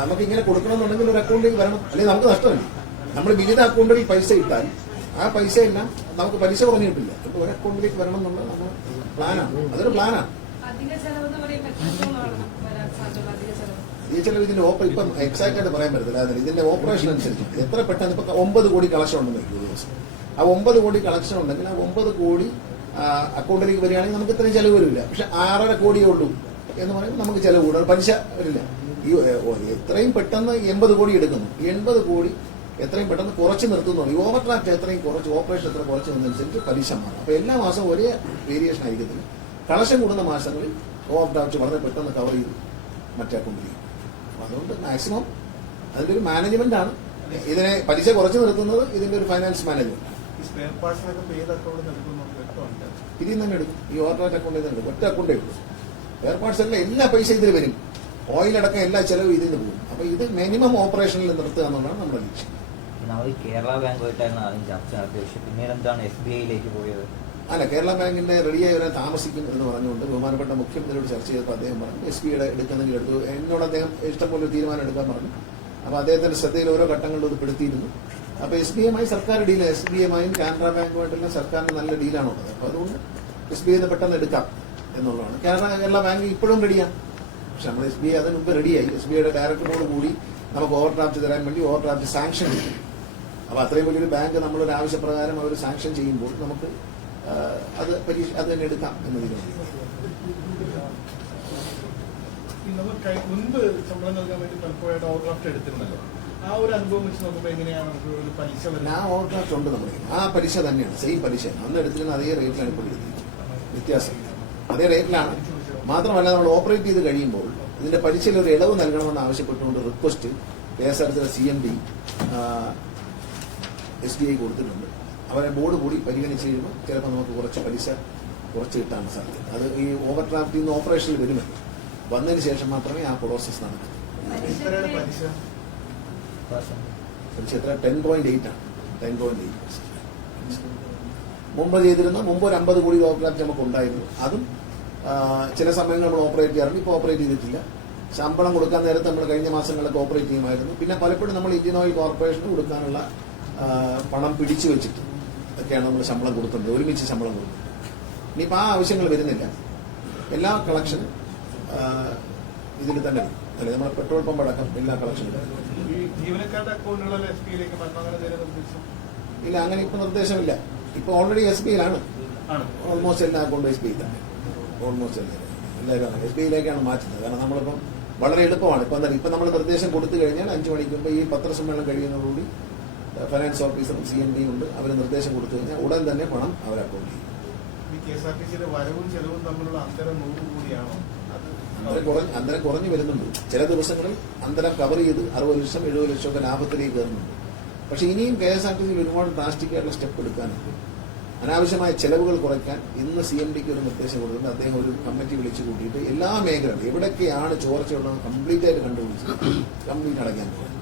നമുക്ക് ഇങ്ങനെ കൊടുക്കണമെന്നുണ്ടെങ്കിൽ ഒരു അക്കൗണ്ടിലേക്ക് വരണം. അല്ലെങ്കിൽ നമുക്ക് നഷ്ടമല്ല. നമ്മൾ വിവിധ അക്കൗണ്ടിൽ പൈസ ഇട്ടാൽ ആ പൈസ എല്ലാം നമുക്ക് പലിശ കുറഞ്ഞു കിട്ടില്ല. അപ്പൊ ഒരു അക്കൗണ്ടിലേക്ക് വരണം എന്നുള്ളത് നമ്മുടെ പ്ലാനാണ്. അതൊരു പ്ലാനാണ്. അധിക ചെലവ് ഇതിന്റെ ഇപ്പം എക്സാക്ട് ആയിട്ട് പറയാൻ പറ്റത്തില്ല. ഇതിന്റെ ഓപ്പറേഷൻ അനുസരിച്ച് എത്ര പെട്ടെന്ന് ഇപ്പൊ 9 കോടി കളക്ഷൻ ഉണ്ടെങ്കിൽ ഒരു ദിവസം ആ 9 കോടി കളക്ഷൻ ഉണ്ടെങ്കിൽ ആ 9 കോടി അക്കൗണ്ടിലേക്ക് വരികയാണെങ്കിൽ നമുക്ക് ഇത്രയും ചെലവ് വരില്ല. പക്ഷെ 6.5 കോടിയേ ഉള്ളൂ എന്ന് പറയുമ്പോൾ നമുക്ക് ചെലവ് കൂടുതൽ, പലിശ വരില്ല. ഈ എത്രയും പെട്ടെന്ന് 80 കോടി എടുക്കുന്നു, 80 കോടി എത്രയും പെട്ടെന്ന് കുറച്ച് നിർത്തുന്നു. ഈ ഓവർ ഡ്രാഫ്റ്റ് എത്രയും കുറച്ച്, ഓപ്പറേഷൻ എത്ര കുറച്ച് വന്നതനുസരിച്ച് പലിശ മാറും. അപ്പൊ എല്ലാ മാസവും ഒരേ വേരിയേഷൻ ആയിരിക്കത്തില്ല. കളക്ഷൻ കൂടുന്ന മാസങ്ങളിൽ ഓവർ ഡ്രാഫ്റ്റ് വളരെ പെട്ടെന്ന് കവർ ചെയ്ത് മറ്റേ അക്കൗണ്ടിലേക്ക്. അപ്പൊ അതുകൊണ്ട് മാക്സിമം അതിന്റെ ഒരു മാനേജ്മെന്റ് ആണ്. ഇതിനെ പലിശ കുറച്ച് നിർത്തുന്നത് ഇതിന്റെ ഒരു ഫൈനാൻസ് മാനേജ്മെന്റ്. ഇതിൽ നിന്ന് തന്നെ എടുക്കും. ഈ ഓവർ ഡ്രാഫ്റ്റ് അക്കൗണ്ടിൽ നിന്ന് എടുക്കും. ഒറ്റ അക്കൗണ്ടേ ഉള്ളൂ. സ്പെയർ പാർട്സ് എല്ലാം എല്ലാ പൈസ ഇതിൽ വരും. ഓയിലടക്കം എല്ലാ ചെലവും ഇതിൽ നിന്ന് പോകും. അപ്പൊ ഇത് മിനിമം ഓപ്പറേഷനിൽ നിർത്തുക എന്നുള്ളതാണ് നമ്മുടെ ലക്ഷ്യം. കേരള ബാങ്കുമായിട്ടായിരുന്നു ആദ്യം ചർച്ച നടത്തിയത്. പക്ഷെ പിന്നീട് എന്താണ് SBIയിലേക്ക് പോയത്? അല്ല, കേരള ബാങ്കിന്റെ റെഡിയായി വരാൻ താമസിക്കും എന്ന് പറഞ്ഞുകൊണ്ട് ബഹുമാനപ്പെട്ട മുഖ്യമന്ത്രിയോട് ചർച്ച ചെയ്തപ്പോൾ അദ്ദേഹം പറഞ്ഞു SBIയുടെ എടുക്കുന്നെങ്കിൽ എടുത്തു. എന്നോട് അദ്ദേഹം ഇഷ്ടംപോലെ ഒരു തീരുമാനം എടുക്കാൻ പറഞ്ഞു. അപ്പൊ അദ്ദേഹത്തിന്റെ ശ്രദ്ധയിൽ ഓരോ ഘട്ടങ്ങളിൽ ഇത് പെടുത്തിയിരുന്നു. അപ്പൊ SBIയുമായി സർക്കാർ ഡീൽ, SBIയുമായും കാനറ ബാങ്കുമായിട്ടെല്ലാം സർക്കാരിന് നല്ല ഡീലാണുള്ളത്. അപ്പൊ അതുകൊണ്ട് SBIയിൽ നിന്ന് പെട്ടെന്ന് എടുക്കാം എന്നുള്ളതാണ്. കേരള ബാങ്ക് ഇപ്പോഴും റെഡിയാണ്. പക്ഷെ നമ്മൾ SBI അതിന് മുമ്പ് റെഡിയായി. SBIയുടെ ഡയറക്ടറോട് കൂടി നമുക്ക് ഓവർ ഡ്രാഫ്റ്റ് തരാൻ വേണ്ടി ഓവർ ഡ്രാഫ്റ്റ് സാങ്ഷൻ ചെയ്യും. അപ്പൊ അത്രയും വലിയൊരു ബാങ്ക് നമ്മളൊരു ആവശ്യപ്രകാരം അവർ സാങ്ഷൻ ചെയ്യുമ്പോൾ നമുക്ക് അത് തന്നെ എടുക്കാം എന്നതിന് മുൻപ് ശമ്പളം നൽകാൻ വേണ്ടി പലപ്പോഴായിട്ട് ഓവർ ഡ്രാഫ്റ്റ് എടുത്തിരുന്നല്ലോ. ആ ഒരു അനുഭവം വെച്ച് നോക്കുമ്പോൾ എങ്ങനെയാണ് നമുക്ക് ഒരു പലിശ വരുന്നത്? ആ ഓവർ ഡ്രാഫ്റ്റ് ഉണ്ട് നമ്മുടെ കയ്യിൽ. ആ പലിശ തന്നെയാണ്, സെയിം പലിശ അന്ന് എടുത്തിരുന്ന അതേ റേറ്റിലാണ് ഇപ്പോൾ എടുത്തിരിക്കുന്നത്. വ്യത്യാസം അതേ റേറ്റിലാണ്. മാത്രമല്ല നമ്മൾ ഓപ്പറേറ്റ് ചെയ്ത് കഴിയുമ്പോൾ ഇതിന്റെ പലിശയിൽ ഒരു ഇളവ് നൽകണമെന്ന് ആവശ്യപ്പെട്ടുകൊണ്ട് റിക്വസ്റ്റ് KSRTC CMD SBI കൊടുത്തിട്ടുണ്ട്. അവരെ ബോർഡ് കൂടി പരിഗണിച്ച് കഴിയുമ്പോൾ ചിലപ്പോൾ നമുക്ക് കുറച്ച് പലിശ കുറച്ച് കിട്ടാൻ സാധിക്കും. അത് ഈ ഓവർ ഡ്രാഫ്റ്റിൽ നിന്ന് ഓപ്പറേഷനിൽ വരുമല്ലോ, വന്നതിന് ശേഷം മാത്രമേ ആ പ്രോസസ് നടക്കൂ. എത്രയാണ് പലിശ? പലിശ എത്ര? 10.8 ആണ്. 10.8%. മുമ്പ് ചെയ്തിരുന്ന മുമ്പ് ഒരു 50 കോടി ഓവർ ഡ്രാഫ്റ്റ് നമുക്ക് ഉണ്ടായിരുന്നു. അതും ചില സമയങ്ങൾ നമ്മൾ ഓപ്പറേറ്റ് ചെയ്യാറുണ്ട്. ഇപ്പോൾ ഓപ്പറേറ്റ് ചെയ്തിട്ടില്ല. ശമ്പളം കൊടുക്കാൻ നേരത്തെ നമ്മൾ കഴിഞ്ഞ മാസങ്ങളിലൊക്കെ ഓപ്പറേറ്റ് ചെയ്യുമായിരുന്നു. പിന്നെ പലപ്പോഴും നമ്മൾ ഇന്ത്യൻ ഓയിൽ കോർപ്പറേഷന് കൊടുക്കാനുള്ള പണം പിടിച്ചു വെച്ചിട്ട് ഒക്കെയാണ് നമ്മൾ ശമ്പളം കൊടുക്കുന്നത്, ഒരുമിച്ച് ശമ്പളം കൊടുക്കുന്നത്. ഇനിയിപ്പോൾ ആ ആവശ്യങ്ങൾ വരുന്നില്ല. എല്ലാ കളക്ഷനും ഇതിൽ തന്നെ വരും. അല്ലെ, നമ്മുടെ പെട്രോൾ പമ്പ് അടക്കം എല്ലാ കളക്ഷനും ഈ ജീവനക്കാരുടെ അക്കൗണ്ടുകളിൽ SBI-യിലേക്ക് മാറ്റണം, അങ്ങനെ എന്തെങ്കിലും നിർദ്ദേശം? ഇല്ല, അങ്ങനെ ഇപ്പൊ നിർദ്ദേശമില്ല. ഇപ്പൊ ഓൾറെഡി SBI-യിലാണ്. ഓൾമോസ്റ്റ് എല്ലാ അക്കൗണ്ടും SBI തന്നെ. ഓൾമോസ്റ്റ് എല്ലാവരും SBI-യിലേക്കാണ് മാറ്റുന്നത്. കാരണം നമ്മളിപ്പം വളരെ എളുപ്പമാണ്. ഇപ്പൊ നമ്മൾ നിർദ്ദേശം കൊടുത്തു കഴിഞ്ഞാൽ 5 മണിക്ക് മുമ്പ് ഈ പത്രസമ്മേളനം കഴിയുന്നതോടുകൂടി ഫൈനാൻസ് ഓഫീസറും CMD-യും ഉണ്ട്. അവർ നിർദ്ദേശം കൊടുത്തു കഴിഞ്ഞാൽ ഉടൻ തന്നെ പണം അവർ അക്കൗണ്ട് ചെയ്യും. ഈ KSRTC-യുടെ വരവും ചെലവും തമ്മിലുള്ള അന്തരം 100 കോടിയാണോ? അന്തരം കുറഞ്ഞു വരുന്നുണ്ട്. ചില ദിവസങ്ങളിൽ അന്തരം കവർ ചെയ്ത് 60 ലക്ഷം 70 ലക്ഷം ഒക്കെ ലാഭത്തിലേക്ക് കയറുന്നുണ്ട്. പക്ഷെ ഇനിയും KSRTC-യിൽ ഒരുപാട് ഡ്രാസ്റ്റിക് ആയിട്ടുള്ള സ്റ്റെപ്പ് എടുക്കാനുണ്ട്. അനാവശ്യമായ ചെലവുകൾ കുറയ്ക്കാൻ ഇന്ന് CMD-ക്ക് ഒരു നിർദ്ദേശം കൊടുത്തിട്ടുണ്ട്. അദ്ദേഹം ഒരു കമ്മിറ്റി വിളിച്ചു കൂട്ടിയിട്ട് എല്ലാ മേഖലകളും എവിടെയൊക്കെയാണ് ചോർച്ചയുള്ളത് കംപ്ലീറ്റ് ആയിട്ട് കണ്ടുപിടിച്ച് കംപ്ലീറ്റ് അടയ്ക്കാൻ പോകും.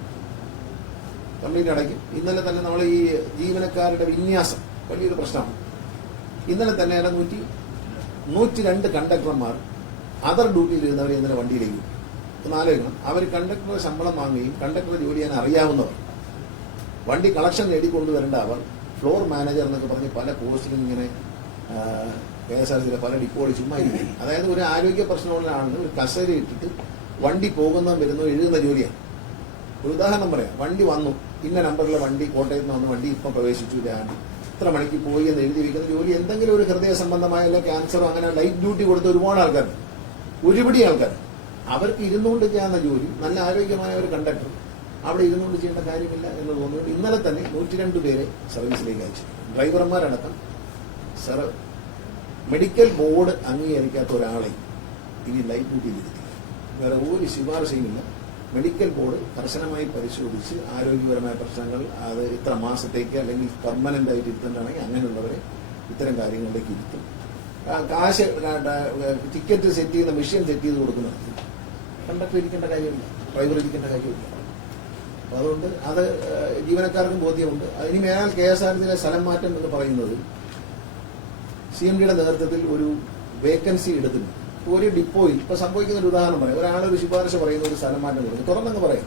കംപ്ലീറ്റ് അടയ്ക്കും. ഇന്നലെ തന്നെ നമ്മൾ ഈ ജീവനക്കാരുടെ വിന്യാസം വലിയൊരു പ്രശ്നമാണ്. ഇന്നലെ തന്നെ 102 കണ്ടക്ടർമാർ അതർ ഡ്യൂട്ടിയിൽ ഇരുന്നവരെ ഇന്നലെ വണ്ടിയിലേക്ക് വിട്ടു. ഒന്ന് ആലോചിക്കണം, അവർ കണ്ടക്ടറുടെ ശമ്പളം വാങ്ങുകയും കണ്ടക്ടറെ ജോലി ചെയ്യാൻ അറിയാവുന്നവർ, വണ്ടി കളക്ഷൻ നേടിക്കൊണ്ടുവരേണ്ട അവർ, ഫ്ലോർ മാനേജർ എന്നൊക്കെ പറഞ്ഞ് പല പോസ്റ്റിലും ഇങ്ങനെ KSRTC-യിലെ പല ഡിപ്പോകളിൽ ചുമ്മാ ഇരിക്കും. അതായത് ഒരു ആരോഗ്യ പ്രശ്നമുള്ള ആളിന് ഒരു കസേര ഇട്ടിട്ട് വണ്ടി പോകുന്നതും വരുന്നതും എഴുതുന്ന ജോലിയാണ്. ഒരു ഉദാഹരണം പറയാം, വണ്ടി വന്നു, ഇന്ന നമ്പറിലെ വണ്ടി കോട്ടയത്ത് നിന്ന് വന്ന് വണ്ടി ഇപ്പം പ്രവേശിച്ചു, ഇത്ര മണിക്ക് പോയി എന്ന് എഴുതി വയ്ക്കുന്ന ജോലി. എന്തെങ്കിലും ഒരു ഹൃദയ സംബന്ധമായ ക്യാൻസറോ അങ്ങനെ ലൈറ്റ് ഡ്യൂട്ടി കൊടുത്ത ഒരുപാട് ആൾക്കാരുണ്ട്, ഒരുപിടി ആൾക്കാരുണ്ട്. അവർക്ക് ഇരുന്നുകൊണ്ട് ചെയ്യാവുന്ന ജോലി നല്ല ആരോഗ്യമായ ഒരു കണ്ടക്ടർ അവിടെ ഇരുന്നുകൊണ്ട് ചെയ്യേണ്ട കാര്യമില്ല എന്ന് തോന്നുന്നത്. ഇന്നലെ തന്നെ 102 പേരെ സർവീസിലേക്ക് അയച്ചു, ഡ്രൈവർമാരടക്കം. മെഡിക്കൽ ബോർഡ് അംഗീകരിക്കാത്ത ഒരാളെ ഇനി ലൈറ്റ് ഡ്യൂട്ടിയിൽ ഇരുത്തില്ല. വേറെ ഒരു ശുപാർശയുമില്ല. മെഡിക്കൽ ബോർഡ് കർശനമായി പരിശോധിച്ച് ആരോഗ്യപരമായ പ്രശ്നങ്ങൾ അത് ഇത്ര മാസത്തേക്ക് അല്ലെങ്കിൽ പെർമനന്റ് ആയിട്ട് ഇരുത്തേണ്ടതാണെങ്കിൽ അങ്ങനെയുള്ളവരെ ഇത്തരം കാര്യങ്ങളിലേക്ക് ഇരുത്തും. കാശ് ടിക്കറ്റ് സെറ്റ് ചെയ്യുന്ന മെഷീൻ സെറ്റ് ചെയ്ത് കൊടുക്കുന്നത് കണ്ടക്ടർ ഇരിക്കേണ്ട കാര്യമില്ല, ഡ്രൈവർ ഇരിക്കേണ്ട കാര്യമില്ല. അപ്പൊ അതുകൊണ്ട് അത് ജീവനക്കാർക്കും ബോധ്യമുണ്ട്. അതിന് മേലാൽ KSRTC-യിലെ സ്ഥലം മാറ്റം എന്ന് പറയുന്നത് CMD-യുടെ നേതൃത്വത്തിൽ ഒരു വേക്കൻസി എടുത്തിട്ടുണ്ട്. ഒരു ഡിപ്പോയിൽ ഇപ്പൊ സംഭവിക്കുന്ന ഒരു ഉദാഹരണം പറയാം. ഒരാളൊരു ശുപാർശ പറയുന്ന ഒരു സ്ഥലം മാറ്റം കൊടുക്കും, തുറന്നങ്ങ് പറയാം.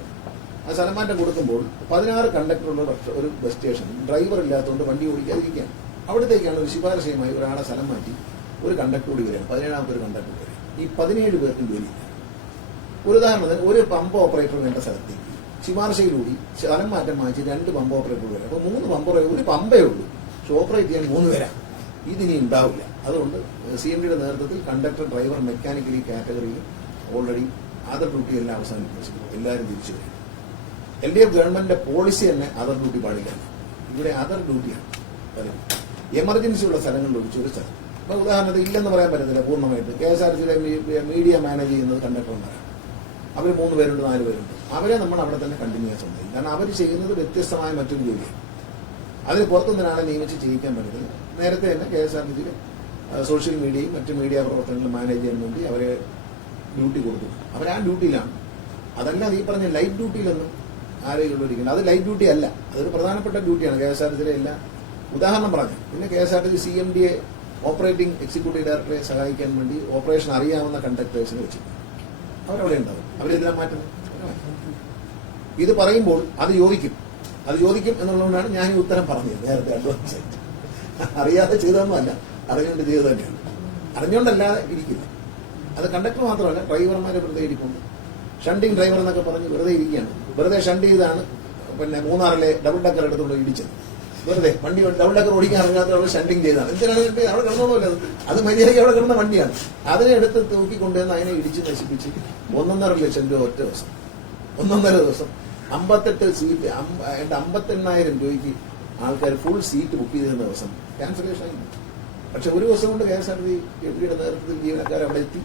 ആ സ്ഥലം മാറ്റം കൊടുക്കുമ്പോൾ 16 കണ്ടക്ടറുള്ള ഒരു ബസ് സ്റ്റേഷൻ ഡ്രൈവർ ഇല്ലാത്തതുകൊണ്ട് വണ്ടി ഓടിക്കാതിരിക്കുകയാണ്. അവിടത്തേക്കാണ് ഒരു ശുപാർശയുമായി ഒരാളെ സ്ഥലം മാറ്റി ഒരു കണ്ടക്ടർ കൂടി വരികയാണ്, 17ാമത്തെ ഒരു കണ്ടക്ടർ വരിക. ഈ 17 പേർക്കും ജോലിയില്ല. ഒരു ഉദാഹരണത്തിന് ഒരു പമ്പ് ഓപ്പറേറ്റർ വേണ്ട സ്ഥലത്തേക്ക് ശുപാർശയിലൂടി സ്ഥലം മാറ്റം വാങ്ങിച്ച് 2 പമ്പ് ഓപ്പറേറ്റർ വരാം. അപ്പൊ 3 പമ്പ്, ഒരു പമ്പേ ഉള്ളൂ, പക്ഷെ ഓപ്പറേറ്റ് ചെയ്യാൻ 3 പേരാ. ഇതിനി ഉണ്ടാവില്ല. അതുകൊണ്ട് CMD-യുടെ നേതൃത്വത്തിൽ കണ്ടക്ടർ, ഡ്രൈവർ, മെക്കാനിക്കൽ ഈ കാറ്റഗറിയിൽ ഓൾറെഡി അതർ ഡ്യൂട്ടി എല്ലാം അവസാനിപ്പിച്ചു, എല്ലാവരും തിരിച്ചു വരും. LDF ഗവൺമെന്റിന്റെ പോളിസി തന്നെ അതർ ഡ്യൂട്ടി പാടില്ല. ഇവിടെ അതർ ഡ്യൂട്ടിയാണ് പലരും എമർജൻസി ഉള്ള സ്ഥലങ്ങളിൽ ഒഴിച്ചൊരു സ്ഥലം. അപ്പൊ ഉദാഹരണത്തിന് ഇല്ലെന്ന് പറയാൻ പറ്റത്തില്ല പൂർണ്ണമായിട്ട്. KSRTC-യിലെ മീഡിയ മാനേജ് ചെയ്യുന്നത് കണ്ടക്ടർമാരാണ്. അവർ 3 പേരുണ്ട്, 4 പേരുണ്ട്. അവരെ നമ്മൾ അവിടെ തന്നെ കണ്ടിന്യൂ ചെയ്യാൻ ശ്രമിക്കും. കാരണം അവർ ചെയ്യുന്നത് വ്യത്യസ്തമായ മറ്റൊരു ജോലിയാണ്. അതിന് പുറത്തുനിന്നാണ് നിയമിച്ച് ചെയ്യിക്കാൻ പറ്റത്തില്ല. നേരത്തെ തന്നെ KSRTC-യിലെ സോഷ്യൽ മീഡിയയും മറ്റു മീഡിയ പ്രവർത്തനങ്ങളും മാനേജ് ചെയ്യാൻ വേണ്ടി അവരെ ഡ്യൂട്ടി കൊടുത്തു. അവർ ആ ഡ്യൂട്ടിയിലാണ്. അതല്ലാതെ ഈ പറഞ്ഞ ലൈറ്റ് ഡ്യൂട്ടിയിലൊന്നും ആരെങ്കിലും ഇരിക്കുന്നത് അത് ലൈറ്റ് ഡ്യൂട്ടി അല്ല. അതൊരു പ്രധാനപ്പെട്ട ഡ്യൂട്ടിയാണ് KSRTC-യിലെ എല്ലാ. ഉദാഹരണം പറഞ്ഞു, പിന്നെ KSRTC CMD-യെ ഓപ്പറേറ്റിംഗ് എക്സിക്യൂട്ടീവ് ഡയറക്ടറെ സഹായിക്കാൻ വേണ്ടി ഓപ്പറേഷൻ അറിയാവുന്ന കണ്ടക്ടേഴ്സിനെ വെച്ചു. അവരവിടെ ഉണ്ടാവും. അവരെതിരെ മാറ്റുന്നത്. ഇത് പറയുമ്പോൾ അത് യോജിക്കും എന്നുള്ളതുകൊണ്ടാണ് ഞാൻ ഈ ഉത്തരം പറഞ്ഞത് നേരത്തെ അഡ്വാൻസ് ആയിട്ട്. അറിയാതെ ചെയ്തതൊന്നുമല്ല, അറിഞ്ഞുകൊണ്ട് ചെയ്തത് തന്നെയാണ്. അറിഞ്ഞുകൊണ്ടല്ലാതെ ഇരിക്കില്ല. അത് കണ്ടക്ടർ മാത്രമല്ല, ഡ്രൈവർമാരെ വെറുതെ ഇരിക്കുന്നു. ഷണ്ടിങ് ഡ്രൈവർ എന്നൊക്കെ പറഞ്ഞ് വെറുതെ ഇരിക്കുകയാണ്. വെറുതെ ഷണ്ട് ചെയ്താണ് പിന്നെ മൂന്നാറിലെ ഡബിൾ ഡക്കർ എടുത്തുകൊണ്ട് ഇടിച്ചത്. വെറുതെ വണ്ടി ഡബിൾ ഡക്കർ ഓടിക്കാൻ അറിയാത്തവർ ഷണ്ടിങ് ചെയ്താണ്. എന്തിനാണ് അവിടെ കിടന്നോല്ലോ, അത് മര്യാദയ്ക്ക് അവിടെ കിടന്ന വണ്ടിയാണ്. അതിനെ എടുത്ത് തൂക്കിക്കൊണ്ടുവന്ന് അതിനെ ഇടിച്ച് നശിപ്പിച്ച് 1.5 ലക്ഷം രൂപ ഒറ്റ ദിവസം, 1.5 ദിവസം 58 സീറ്റ് 58,000 രൂപയ്ക്ക് ആൾക്കാർ ഫുൾ സീറ്റ് ബുക്ക് ചെയ്തിരുന്ന ദിവസം ക്യാൻസലേഷൻ ആയി. പക്ഷെ ഒരു ദിവസം കൊണ്ട് KSRTC എംപിയുടെ നേതൃത്വത്തിൽ ജീവനക്കാർ അവിടെ എത്തി.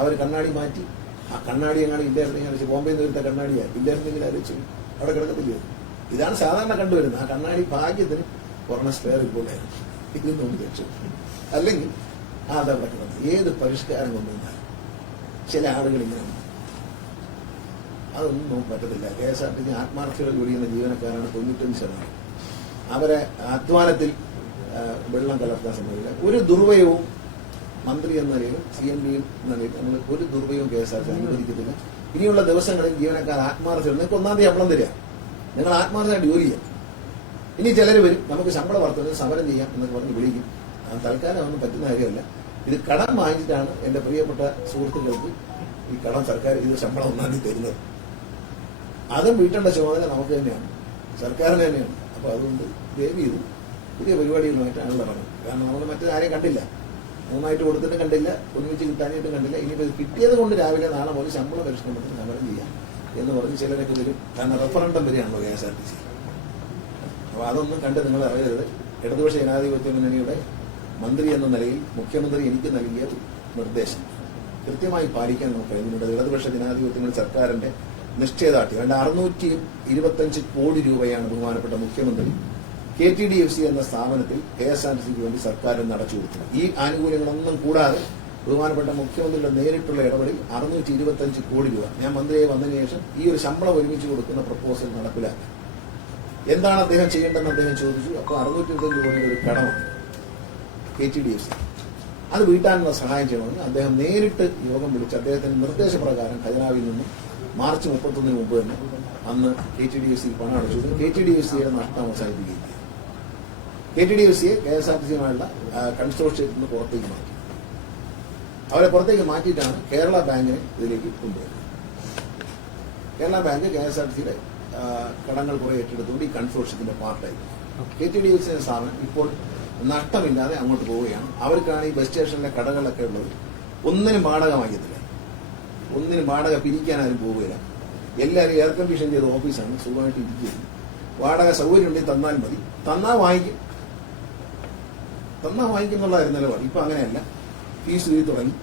അവർ കണ്ണാടി മാറ്റി. ആ കണ്ണാടി എങ്ങാനും ഇല്ലായിരുന്നെങ്കിൽ ബോംബെയിൽ നിന്ന് വരുത്ത കണ്ണാടിയാണ് ഇല്ലായിരുന്നെങ്കിൽ അരച്ചു അവിടെ കിടക്കത്തില്ല. ഇതാണ് സാധാരണ കണ്ടുവരുന്നത്. ആ കണ്ണാടി ഭാഗ്യത്തിന് കുറഞ്ഞ സ്പെയർ ഇപ്പോഴായിരുന്നു. ഇതൊന്നും രക്ഷ അല്ലെങ്കിൽ അതവിടെ കിടന്നു. ഏത് പരിഷ്കാരം കൊണ്ടുവന്നാൽ ചില ആളുകൾ ഇങ്ങനെ അതൊന്നും പറ്റത്തില്ല. KSRTC ആത്മാർത്ഥതയോട് കൂടിയുന്ന ജീവനക്കാരാണ് 95%. അവരെ അധ്വാനത്തിൽ വെള്ളം കലർത്താൻ സമ്മതിക്കില്ല. ഒരു ദുർവ്യയവും മന്ത്രി എന്ന നിലയിലും CMD എന്ന നിലയിലും നമ്മൾ ഒരു ദുർവ്യയവും KSRTC അനുവദിക്കത്തില്ല. ഇനിയുള്ള ദിവസങ്ങളിൽ ജീവനക്കാർ ആത്മാർത്ഥത നിങ്ങൾക്ക് 1-ാം തീയതി ശമ്പളം തരിക, നിങ്ങൾ ആത്മാർത്ഥമായിട്ട് ജോലി ചെയ്യാം. ഇനി ചിലർ വരും നമുക്ക് ശമ്പളം വർദ്ധന സമരം ചെയ്യാം എന്നൊക്കെ പറഞ്ഞ് വിളിക്കും. തൽക്കാലം ഒന്നും പറ്റുന്ന കാര്യമല്ല. ഇത് കടം വാങ്ങിച്ചിട്ടാണ് എന്റെ പ്രിയപ്പെട്ട സുഹൃത്തുക്കൾക്ക് ഈ കടം സർക്കാർ ഇത് ശമ്പളം 1-ാം തീയതി തരുന്നത്. അതും വീട്ടേണ്ട ചുമതല നമുക്ക് തന്നെയാണ്, സർക്കാരിന് തന്നെയാണ്. അപ്പൊ അതുകൊണ്ട് ദയവ് ചെയ്ത് പുതിയ പരിപാടികളുമായിട്ടാണ് പറഞ്ഞത്. കാരണം നമ്മൾ മറ്റൊരാരെയും കണ്ടില്ല, 3ആയിട്ട് കൊടുത്തിട്ടും കണ്ടില്ല, ഒരുമിച്ച് കിട്ടാനായിട്ടും കണ്ടില്ല. ഇനിയിപ്പോൾ കിട്ടിയത് കൊണ്ട് രാവിലെ നാളെ മുതൽ ശമ്പള പരിഷ്കരണത്തിന് സമരം ചെയ്യാം എന്ന് പറഞ്ഞ് ചിലരൊക്കെ വരും. കാരണം റഫറൻഡം വരികയാണല്ലോ KSRTC. അപ്പൊ അതൊന്നും കണ്ട് നിങ്ങൾ അറിയരുത്. ഇടതുപക്ഷ ജനാധിപത്യ മുന്നണിയുടെ മന്ത്രി എന്ന നിലയിൽ മുഖ്യമന്ത്രി എനിക്ക് നൽകിയ നിർദ്ദേശം കൃത്യമായി പാലിക്കാൻ നമുക്ക് കഴിഞ്ഞിട്ടുണ്ട്. ഇടതുപക്ഷ ജനാധിപത്യ സർക്കാരിന്റെ നിശ്ചയദാർഢ്യം 625 കോടി രൂപയാണ് ബഹുമാനപ്പെട്ട മുഖ്യമന്ത്രി KTDFC എന്ന സ്ഥാപനത്തിൽ KSRTCക്ക് വേണ്ടി സർക്കാരിന് അടച്ചു കൊടുത്തത്. ഈ ആനുകൂല്യങ്ങളൊന്നും കൂടാതെ ബഹുമാനപ്പെട്ട മുഖ്യമന്ത്രിയുടെ നേരിട്ടുള്ള ഇടപെടൽ 625 കോടി രൂപ ഞാൻ മന്ത്രിയെ വന്നതിന് ശേഷം ഈ ഒരു ശമ്പളം ഒരുമിച്ച് കൊടുക്കുന്ന പ്രപ്പോസൽ നടപ്പിലാക്കി. എന്താണ് അദ്ദേഹം ചെയ്യേണ്ടതെന്ന് അദ്ദേഹം ചോദിച്ചു. അപ്പോൾ 625 കോടിയുടെ ഒരു കടമാണ് KTDFC. അത് വീട്ടാനുള്ള സഹായം ചെയ്യണമെന്ന് അദ്ദേഹം നേരിട്ട് യോഗം വിളിച്ച് അദ്ദേഹത്തിന്റെ നിർദ്ദേശപ്രകാരം ഖജനാവിൽ നിന്നും മാർച്ച് 31-ന് മുമ്പ് തന്നെ അന്ന് KTDFC പണം അടച്ചു. KTDFCയുടെ നഷ്ടം അവസാനിപ്പിക്കുകയും KTDFCയെ KSRTCയുമായുള്ള കൺസോർഷ്യത്തിൽ നിന്ന് പുറത്തേക്ക് മാറ്റി. അവരെ പുറത്തേക്ക് മാറ്റിയിട്ടാണ് കേരള ബാങ്കിനെ ഇതിലേക്ക് കൊണ്ടുവരുന്നത്. കേരള ബാങ്ക് KSRTCയുടെ കടങ്ങൾ കുറെ ഏറ്റെടുത്തുകൊണ്ട് ഈ കൺസോർഷ്യത്തിന്റെ പാർട്ടായി. KTDFC സ്ഥാപനം ഇപ്പോൾ നഷ്ടമില്ലാതെ അങ്ങോട്ട് പോവുകയാണ്. അവർക്കാണ് ഈ ബസ് സ്റ്റേഷനിലെ കടകളൊക്കെ ഉള്ളത്. ഒന്നിനും വാടക വാങ്ങിയത്തില്ല, ഒന്നിനും വാടക പിരിക്കാൻ ആരും പോവുകയില്ല. എല്ലാവരും എയർ കണ്ടീഷൻ ചെയ്ത ഓഫീസാണ്, സുഖമായിട്ട് ഇരിക്കുകയാണ്. വാടക സൗകര്യം ഉണ്ടെങ്കിൽ തന്നാൽ മതി, തന്നാൽ വാങ്ങിക്കും എന്നുള്ളതായിരുന്നു നിലപാട്. ഇപ്പൊ അങ്ങനെയല്ല. ഫീസ് എഴുതി തുടങ്ങി,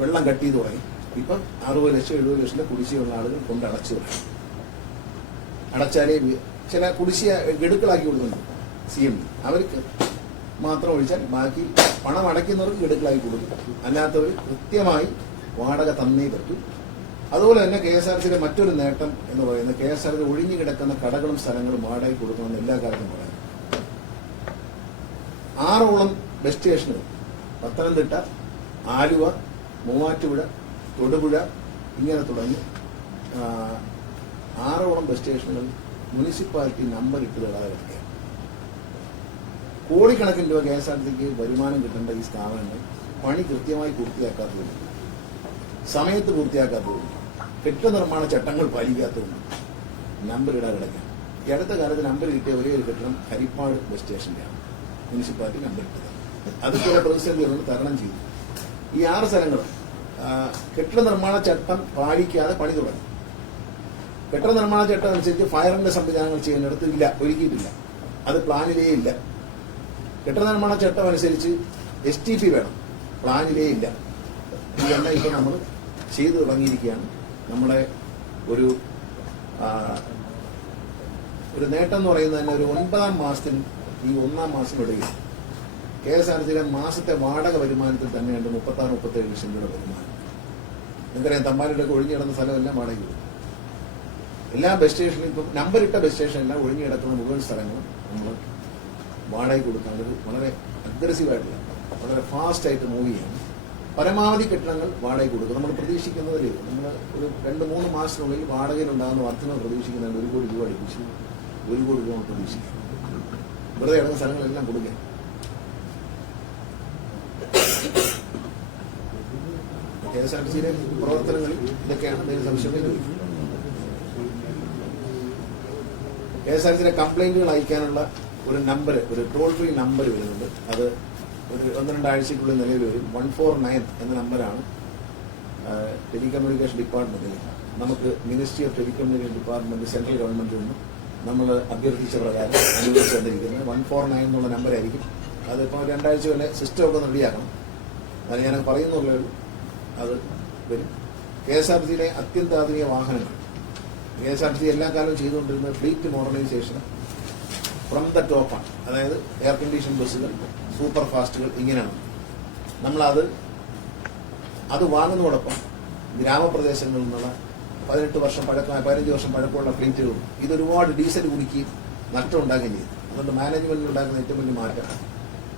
വെള്ളം കട്ട് ചെയ്ത് തുടങ്ങി. ഇപ്പം 60 ലക്ഷം 70 ലക്ഷം കുടിശ്ശിയുള്ള ആളുകൾ കൊണ്ട് അടച്ചു തുടങ്ങി. അടച്ചാലേ ചില കുടിശ്ശിക ഗഡുക്കളാക്കി കൊടുക്കുന്നുണ്ട് CMD. അവർക്ക് മാത്രം ഒഴിച്ചാൽ ബാക്കി പണം അടയ്ക്കുന്നവർക്ക് ഗഡുക്കളാക്കി കൊടുക്കും. അല്ലാത്തവർ കൃത്യമായി വാടക തന്നേ പറ്റൂ. അതുപോലെ തന്നെ KSRTCയുടെ മറ്റൊരു നേട്ടം എന്ന് പറയുന്നത് KSRTC ഒഴിഞ്ഞു കിടക്കുന്ന കടകളും സ്ഥലങ്ങളും വാടകയ്ക്ക് കൊടുക്കണമെന്ന് എല്ലാ കാലത്തും പറയാം. 6ഓളം ബസ് സ്റ്റേഷനുകൾ പത്തനംതിട്ട, ആലുവ, മൂവാറ്റുപുഴ, തൊടുപുഴ ഇങ്ങനെ തുടങ്ങി 6ഓളം ബസ് സ്റ്റേഷനുകൾ മുനിസിപ്പാലിറ്റി നമ്പർ ഇട്ട് തടാതെ കിടക്കുകയാണ്. കോടിക്കണക്കിന് രൂപ KSRTCക്ക് വരുമാനം കിട്ടേണ്ട ഈ സ്ഥാപനങ്ങൾ പണി കൃത്യമായി പൂർത്തിയാക്കാത്തതുകൊണ്ട്, സമയത്ത് പൂർത്തിയാക്കാത്തതുകൊണ്ട്, കെട്ടിട നിർമ്മാണ ചട്ടങ്ങൾ പാലിക്കാത്തതുകൊണ്ട് നമ്പർ ഇടാതെ കിടക്കുകയാണ്. ഈ അടുത്ത കാലത്ത് നമ്പർ കിട്ടിയ ഒരേ ഒരു കെട്ടിടം ഹരിപ്പാട് ബസ് സ്റ്റേഷന്റെയാണ് മുനിസിപ്പാലിറ്റി നമ്പർ ഇട്ടത്. അത് ചില പ്രതിസന്ധികൾ തരണം ചെയ്തു. ഈ 6 സ്ഥലങ്ങളും കെട്ടിട നിർമ്മാണ ചട്ടം പാലിക്കാതെ പണി തുടങ്ങി. കെട്ടിട നിർമ്മാണ ചട്ടം അനുസരിച്ച് ഫയറിന്റെ സംവിധാനങ്ങൾ ചെയ്യുന്നിടത്ത് ഇല്ല, ഒരുക്കിയിട്ടില്ല. അത് പ്ലാനിലേ ഇല്ല. കെട്ടിട നിർമ്മാണ ചട്ടം അനുസരിച്ച് STP വേണം, പ്ലാനിലേ ഇല്ല. ഇതെല്ലാം ഇപ്പൊ നമ്മൾ ചെയ്തു തുടങ്ങിയിരിക്കുകയാണ്. നമ്മുടെ ഒരു നേട്ടം എന്ന് പറയുന്നത് തന്നെ ഒരു 9-ാം മാസത്തിനും ഈ 1-ാം മാസത്തിനിടയിൽ KSRTCയുടെ മാസത്തെ വാടക വരുമാനത്തിൽ തന്നെയുണ്ട് 36-37 ലക്ഷം രൂപ വരുമാനം. നിങ്ങൾക്കറിയാം, തമ്പാനൂരൊക്കെ ഒഴിഞ്ഞു കിടന്ന സ്ഥലമെല്ലാം വാടക കൊടുക്കും. എല്ലാ ബസ് സ്റ്റേഷനും ഇപ്പം നമ്പറിട്ട ബസ് സ്റ്റേഷനെല്ലാം ഒഴിഞ്ഞു കിടക്കുന്ന മുഴുവൻ സ്ഥലങ്ങളും നമ്മൾ വാടക കൊടുക്കാൻ വളരെ അഗ്രസീവായിട്ടുള്ള, വളരെ ഫാസ്റ്റായിട്ട് മൂവ് ചെയ്യാണ്. പരമാവധി കെട്ടിടങ്ങൾ വാടക കൊടുക്കും. നമ്മൾ പ്രതീക്ഷിക്കുന്നതിൽ നമ്മൾ ഒരു 2-3 മാസത്തിനുള്ളിൽ വാടകയിലുണ്ടാകുന്ന വർധന പ്രതീക്ഷിക്കുന്നുണ്ട്. 1 കോടി രൂപ അടുപ്പിച്ച് 1 കോടി രൂപ പ്രതീക്ഷിക്കും. വെറുതെ കിടന്ന സ്ഥലങ്ങളെല്ലാം കൊടുക്കുക. KSRTCയുടെ പ്രവർത്തനങ്ങളിൽ ഇതൊക്കെയാണ് അദ്ദേഹം സംശയം. KSRTCയുടെ കംപ്ലൈന്റുകൾ അയക്കാനുള്ള ഒരു നമ്പർ, ഒരു ടോൾ ഫ്രീ നമ്പർ വരുന്നുണ്ട്. അത് ഒരു 1-2 ആഴ്ചക്കുള്ളിൽ നിലവിൽ വരും. 149 എന്ന നമ്പറാണ് ടെലികമ്മ്യൂണിക്കേഷൻ ഡിപ്പാർട്ട്മെന്റിൽ നമുക്ക് ministry of telecommunication department central ഗവൺമെന്റിൽ നിന്ന് നമ്മൾ അഭ്യർത്ഥിച്ച പ്രകാരം അനുവദിച്ചു തന്നിരിക്കുന്നത് 149 എന്നുള്ള നമ്പറായിരിക്കും. അതിപ്പോൾ 2 ആഴ്ച വരെ സിസ്റ്റമൊക്കെ റെഡിയാക്കണം. അത് ഞാൻ പറയുന്നുള്ളൂ, അത് വരും. KSRTCയിലെ അത്യന്താധുനിക വാഹനങ്ങൾ KSRTC എല്ലാ കാലവും ചെയ്തുകൊണ്ടിരുന്ന ഫ്ലീറ്റ് മോഡേണൈസേഷൻ ഫ്രം ദ ടോപ്പാണ്. അതായത് എയർ കണ്ടീഷൻ ബസ്സുകൾ, സൂപ്പർ ഫാസ്റ്റുകൾ, ഇങ്ങനെയാണ്. നമ്മളത് വാങ്ങുന്നതോടൊപ്പം ഗ്രാമപ്രദേശങ്ങളിൽ നിന്നുള്ള 15 വർഷം പഴക്കമുള്ള ഫ്ലീറ്റുകളും ഇതൊരുപാട് ഡീസൽ കുടിക്കുകയും നഷ്ടം ഉണ്ടാക്കുകയും ചെയ്തു. അതുകൊണ്ട് മാനേജ്മെന്റിൽ ഉണ്ടാക്കുന്ന ഏറ്റവും വലിയ മാറ്റം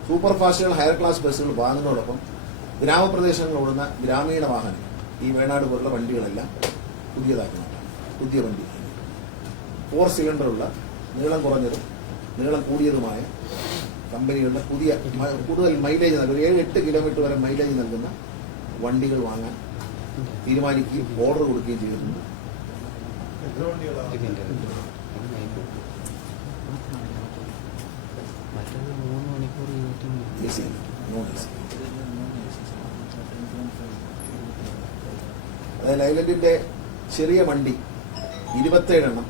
സൂപ്പർ ഫാസ്റ്റുകൾ, ഹയർ ക്ലാസ് ബസ്സുകൾ വാങ്ങുന്നതോടൊപ്പം ഗ്രാമപ്രദേശങ്ങളിൽ ഓടുന്ന ഗ്രാമീണ വാഹനങ്ങൾ, ഈ വേണാട് പോലുള്ള വണ്ടികളെല്ലാം പുതിയതാക്കണം. പുതിയ വണ്ടി 4 സിലിണ്ടറുള്ള നീളം കുറഞ്ഞതും നീളം കൂടിയതുമായ കമ്പനികളുടെ കൂടുതൽ മൈലേജ് നൽകുന്ന 7-8 കിലോമീറ്റർ വരെ മൈലേജ് നൽകുന്ന വണ്ടികൾ വാങ്ങാൻ തീരുമാനിക്കുകയും ഓർഡർ കൊടുക്കുകയും ചെയ്തിട്ടുണ്ട്. എത്ര വണ്ടികളാണ്? AC, non AC. അതായത് ഐലൻഡിന്റെ ചെറിയ വണ്ടി 27 എണ്ണം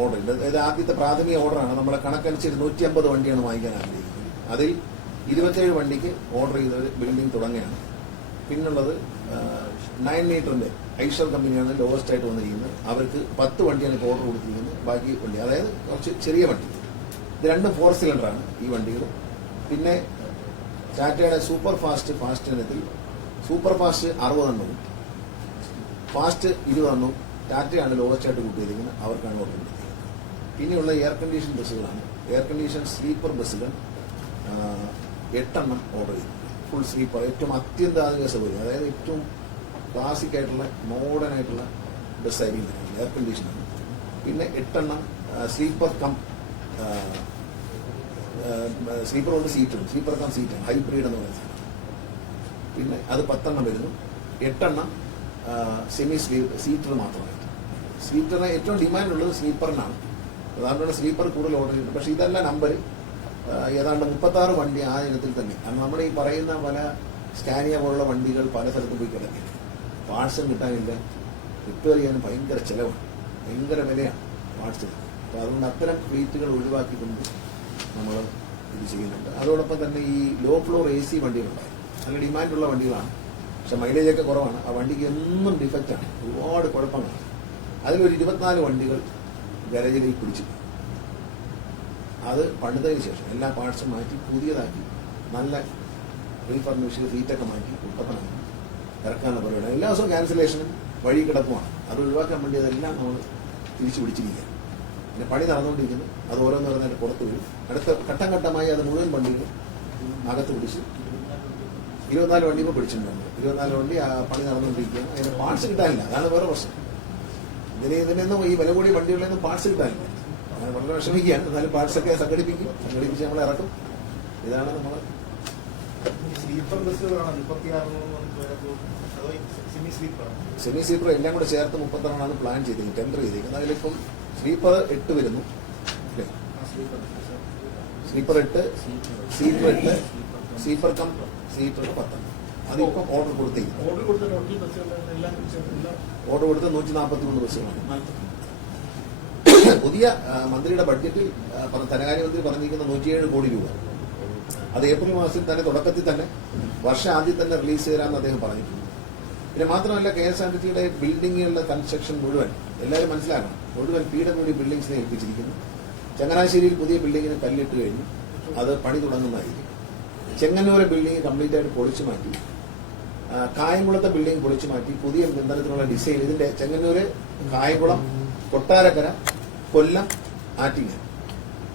ഓർഡർ ഉണ്ട്. അതായത് ആദ്യത്തെ പ്രാഥമിക ഓർഡറാണ്. നമ്മളെ കണക്കനുസരിച്ച് 150 വണ്ടിയാണ് വാങ്ങിക്കാൻ ആഗ്രഹിക്കുന്നത്. അതിൽ 27 വണ്ടിക്ക് ഓർഡർ ചെയ്ത ഒരു ബിൽഡിംഗ് തുടങ്ങുകയാണ്. പിന്നുള്ളത് 9 മീറ്ററിന്റെ ഐഷർ കമ്പനിയാണ് ലോവസ്റ്റ് ആയിട്ട് വന്നിരിക്കുന്നത്. അവർക്ക് 10 വണ്ടിയാണ് ഇപ്പോൾ ഓർഡർ കൊടുത്തിരിക്കുന്നത്. ബാക്കി വണ്ടി, അതായത് കുറച്ച് ചെറിയ വണ്ടി. ഇത് രണ്ടും 4 സിലിണ്ടറാണ് ഈ വണ്ടികൾ. പിന്നെ ടാറ്റയുടെ സൂപ്പർ ഫാസ്റ്റ് ഇനത്തിൽ സൂപ്പർ ഫാസ്റ്റ് 60 എണ്ണവും ഫാസ്റ്റ് 20 എണ്ണവും ടാറ്റയാണ് ലോവസ്റ്റ് ആയിട്ട് കൂട്ടിയിരിക്കുന്നത്. അവർക്കാണ് ഓർഡർ കൊടുത്തിരിക്കുന്നത്. പിന്നെയുള്ള എയർ കണ്ടീഷൻ ബസ്സുകളാണ്. എയർ കണ്ടീഷൻ സ്ലീപ്പർ ബസ്സുകൾ 8 എണ്ണം ഓർഡർ ചെയ്തു. ഫുൾ സ്ലീപ്പർ, ഏറ്റവും അത്യന്താധുനിക സൗകര്യം, അതായത് ഏറ്റവും ക്ലാസിക് ആയിട്ടുള്ള മോഡേൺ ആയിട്ടുള്ള ബസ്സായിരിക്കും എയർ കണ്ടീഷനാണ്. പിന്നെ 8 എണ്ണം സ്ലീപ്പർ കം സ്ലീപ്പർ കൊണ്ട് സീറ്റുണ്ട്, സ്ലീപ്പർ കം സീറ്റാണ്, ഹൈബ്രിഡ് എന്ന് പറയുന്നത്. പിന്നെ അത് 10 എണ്ണം വരുന്നു. 8 എണ്ണം സെമി സീറ്റർ മാത്രമായിട്ട്. സ്ലീപ്പറിന് ഏറ്റവും ഡിമാൻഡുള്ളത് സ്ലീപ്പറിനാണ്. അതുകൊണ്ടാണ് സ്ലീപ്പർ കൂടുതൽ ഓർഡർ ചെയ്യുന്നത്. പക്ഷേ ഇതെല്ലാം നമ്പർ ഏതാണ്ട് 36 വണ്ടി ആ ഇനത്തിൽ തന്നെ. കാരണം നമ്മുടെ ഈ പറയുന്ന പല സ്കാനിയ പോലുള്ള വണ്ടികൾ പല സ്ഥലത്തും പോയി കിടക്കില്ല, പാർട്സും കിട്ടാനില്ല, റിപ്പയർ ചെയ്യാനും ഭയങ്കര ചിലവാണ്, ഭയങ്കര വിലയാണ് പാർട്സിൽ. അപ്പോൾ അതുകൊണ്ട് അത്തരം ഫ്ലീറ്റുകൾ ഒഴിവാക്കിക്കൊണ്ട് നമ്മൾ ഇത് ചെയ്യുന്നുണ്ട്. അതോടൊപ്പം തന്നെ ഈ ലോ ഫ്ലോർ AC വണ്ടികളുണ്ടായി, നല്ല ഡിമാൻഡുള്ള വണ്ടികളാണ്. പക്ഷെ മൈലേജൊക്കെ കുറവാണ്. ആ വണ്ടിക്ക് എന്നും ഡിഫക്റ്റാണ്, ഒരുപാട് കുഴപ്പങ്ങളാണ്. അതിലൊരു 24 വണ്ടികൾ ഗാരേജിലേക്ക് പിടിച്ചു. അത് പണിതതിന് ശേഷം എല്ലാ പാർട്സും മാറ്റി പുതിയതാക്കി നല്ല റീഫർണിഷ് സീറ്റൊക്കെ മാറ്റി ഉൾപ്പെട്ടതാണ് ഇറക്കാനുള്ള പരിപാടി. എല്ലാ ദിവസവും ക്യാൻസലേഷനും വഴി കിടക്കുമാണ്. അത് ഒഴിവാക്കാൻ വേണ്ടി അതെല്ലാം നമ്മൾ തിരിച്ചു പിടിച്ചിരിക്കുക. പിന്നെ പണി നടന്നുകൊണ്ടിരിക്കുന്നു. അത് ഓരോന്നോരോന്നായിട്ട് പുറത്ത് വരും. അടുത്ത ഘട്ടം ഘട്ടമായി അത് മുഴുവൻ വണ്ടികളും അകത്ത് പിടിച്ച് 24 വണ്ടി ഇപ്പോൾ പിടിച്ചിട്ടുണ്ട്. 24 വണ്ടി ആ പണി നടന്നുകൊണ്ടിരിക്കുകയാണ്. അതിന് പാർട്സ് കിട്ടാനില്ല, അതാണ് വേറെ പ്രശ്നം. ഇതിനൊന്നും ഈ വില കൂടിയ വണ്ടികളിലൊന്നും പാർട്സ് കിട്ടാനില്ല. അങ്ങനെ വളരെ വിഷമിക്കുകയാണ്. എന്നാലും പാർട്സൊക്കെ സംഘടിപ്പിച്ച് നമ്മളെ ഇറക്കും. ഇതാണ് നമ്മൾ സ്ലീപ്പർ ബസ്സുകളാണ് 36 സെമി സ്ലീപ്പർ എല്ലാം കൂടെ ചേർത്ത് 36 പ്ലാൻ ചെയ്തിരിക്കുന്നത്, ടെൻഡർ ചെയ്തിരിക്കുന്നത്. അതിലിപ്പം സ്ലീപ്പർ 8 വരുന്നു അല്ലേ? Sleeper 8, sleeper 8, sleeper come sleeper 10. അതിപ്പം ഓർഡർ കൊടുത്തിരിക്കുന്നു. ഓർഡർ കൊടുത്ത 143 ബസ്സുകളാണ്. പുതിയ മന്ത്രിയുടെ ബഡ്ജറ്റിൽ ധനകാര്യമന്ത്രി പറഞ്ഞിരിക്കുന്ന 107 കോടി രൂപ. അത് ഏപ്രിൽ മാസത്തിൽ തന്നെ, തുടക്കത്തിൽ തന്നെ, വർഷം ആദ്യം തന്നെ റിലീസ് ചെയ്യാമെന്ന് അദ്ദേഹം പറഞ്ഞിട്ടുണ്ട്. പിന്നെ മാത്രമല്ല KSRTCയുടെ ബിൽഡിങ്ങുകളുടെ കൺസ്ട്രക്ഷൻ മുഴുവൻ എല്ലാവരും മനസ്സിലാക്കണം, മുഴുവൻ PWD ബിൽഡിങ്സിനെ ഏൽപ്പിച്ചിരിക്കുന്നു. ചങ്ങനാശ്ശേരിയിൽ പുതിയ ബിൽഡിങ്ങിന് കല്ലിട്ട് കഴിഞ്ഞു, അത് പണി തുടങ്ങുന്നതായിരിക്കും. ചെങ്ങന്നൂരെ ബിൽഡിംഗ് കംപ്ലീറ്റ് ആയിട്ട് പൊളിച്ചു മാറ്റി, കായംകുളത്തെ ബിൽഡിംഗ് പൊളിച്ചു മാറ്റി പുതിയ തരത്തിലുള്ള ഡിസൈൻ. ഇതിന്റെ ചെങ്ങന്നൂര്, കായംകുളം, കൊട്ടാരക്കര, കൊല്ലം, ആറ്റിങ്ങൽ,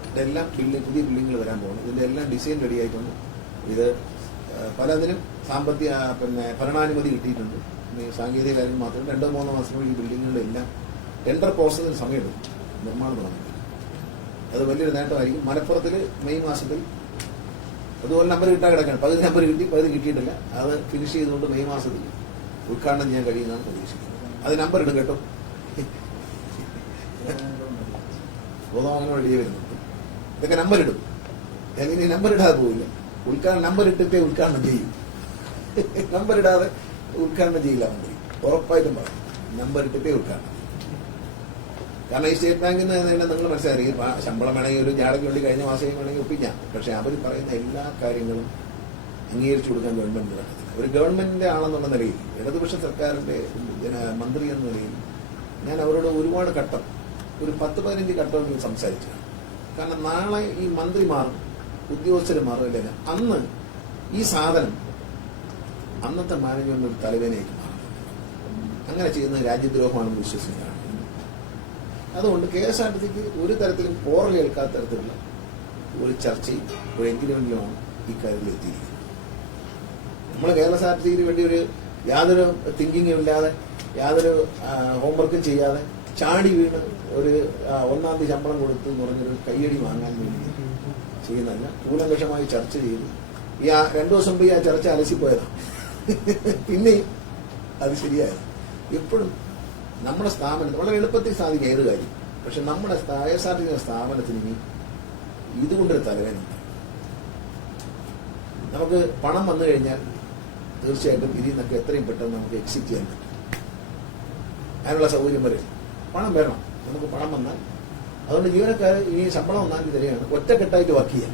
ഇതെല്ലാം പുതിയ ബിൽഡിങ്ങുകൾ വരാൻ പോകുന്നു. ഇതിന്റെ എല്ലാം ഡിസൈൻ റെഡി ആയിട്ടുണ്ട്. ഇത് പലതിനും സാമ്പത്തിക ഭരണാനുമതി കിട്ടിയിട്ടുണ്ട്. സാങ്കേതിക കാര്യങ്ങൾ മാത്രം 2-3 മാസങ്ങൾ ഈ ബിൽഡിങ്ങുകളിലെല്ലാം ടെൻഡർ പ്രോസസ്സിന് സമയമെടുക്കും നിർമ്മാണം തുടങ്ങി. അത് വലിയൊരു നേട്ടമായിരിക്കും. മലപ്പുറത്തിൽ മെയ് മാസത്തിൽ അതുപോലെ നമ്പർ കിട്ടാൻ കിടക്കണം. 10 നമ്പർ കിട്ടി, 10 കിട്ടിയിട്ടില്ല. അത് ഫിനിഷ് ചെയ്തുകൊണ്ട് മെയ് മാസത്തിൽ ഉദ്ഘാടനം ചെയ്യാൻ കഴിയുന്നതാണ് പ്രതീക്ഷിക്കുന്നത്. അത് നമ്പർ ഇടും കേട്ടോ. ഗോതാവനം വഴിയേ വരുന്നുണ്ട്. ഇതൊക്കെ നമ്പർ ഇടും. എങ്ങനെ നമ്പർ ഇടാതെ പോവില്ല. ഉദ്ഘാടനം നമ്പർ ഇട്ടിട്ടേ ഉദ്ഘാടനം ചെയ്യും. നമ്പർ ഇടാതെ ഉദ്ഘാടനം ചെയ്യില്ല മന്ത്രി, ഉറപ്പായിട്ടും പറയും. നമ്പർ ഇട്ടിട്ടേ ഉദ്ഘാടനം. കാരണം ഈ സ്റ്റേറ്റ് ബാങ്കിൽ നിന്ന് തന്നെ നിങ്ങൾ മനസ്സിലാക്കി ശമ്പളം വേണമെങ്കിൽ ഒരു ജാടയ്ക്ക് വേണ്ടി കഴിഞ്ഞ മാസം വേണമെങ്കിൽ ഒപ്പിക്കാം. പക്ഷെ അവർ പറയുന്ന എല്ലാ കാര്യങ്ങളും അംഗീകരിച്ചു കൊടുക്കാൻ ഗവൺമെന്റ് നടക്കുന്നില്ല. ഒരു ഗവൺമെന്റിന്റെ ആളെന്നുള്ള നിലയിൽ, ഇടതുപക്ഷ സർക്കാരിന്റെ മന്ത്രി എന്ന നിലയിൽ ഞാൻ അവരോട് ഒരുപാട് ഘട്ടം, ഒരു 10-15 ഘട്ടം സംസാരിച്ചു. കാരണം നാളെ ഈ മന്ത്രിമാർ ഉദ്യോഗസ്ഥർ മാറില്ല, അന്ന് ഈ സാധനം അന്നത്തെ മാനേജ്മെന്റ് ഒരു തലവേനയായിട്ട് മാറും. അങ്ങനെ ചെയ്യുന്നത് രാജ്യദ്രോഹമാണെന്ന് വിശ്വസിക്കുകയാണ്. അതുകൊണ്ട് KSRTCക്ക് ഒരു തരത്തിലും പോറലേൽക്കാത്ത തരത്തിലുള്ള ഒരു ചർച്ചയും ഒരു എഗ്രിമെന്റിലുമാണ് ഇക്കാര്യത്തിൽ എത്തിയിരിക്കുന്നത്. നമ്മൾ KSRTCക്ക് വേണ്ടി യാതൊരു തിങ്കിങ്ങും ഇല്ലാതെ, യാതൊരു ഹോംവർക്കും ചെയ്യാതെ ചാടി വീണ് ഒരു 1-ാം തീയതി ശമ്പളം കൊടുത്ത് എന്ന് പറഞ്ഞൊരു കയ്യടി വാങ്ങാൻ വേണ്ടി ചെയ്യുന്നതല്ല. കൂലങ്കഷമായി ചർച്ച ചെയ്ത് ഈ 2 ദിവസം മുമ്പ് ആ ചർച്ച അലസിപ്പോയതാണ്. പിന്നെ അത് ശരിയായത്. എപ്പോഴും നമ്മുടെ സ്ഥാപനത്തിൽ വളരെ എളുപ്പത്തിൽ സാധിക്കും ഏത് കാര്യം. പക്ഷെ നമ്മുടെ KSRTC സ്ഥാപനത്തിന് ഇനി ഇതുകൊണ്ടൊരു തലവേനുണ്ട്. നമുക്ക് പണം വന്നു കഴിഞ്ഞാൽ തീർച്ചയായിട്ടും ഇതിൽ നിന്നൊക്കെ എത്രയും പെട്ടെന്ന് നമുക്ക് എക്സിറ്റ് ചെയ്യാൻ പറ്റും. അതിനുള്ള സൗകര്യം വരും. പണം വരണം, നമുക്ക് പണം വന്നാൽ. അതുകൊണ്ട് ജീവനക്കാർ ഇനി ശമ്പളം വന്നാൽ തരികയാണ്, ഒറ്റക്കെട്ടായിട്ട് വർക്ക് ചെയ്യാം.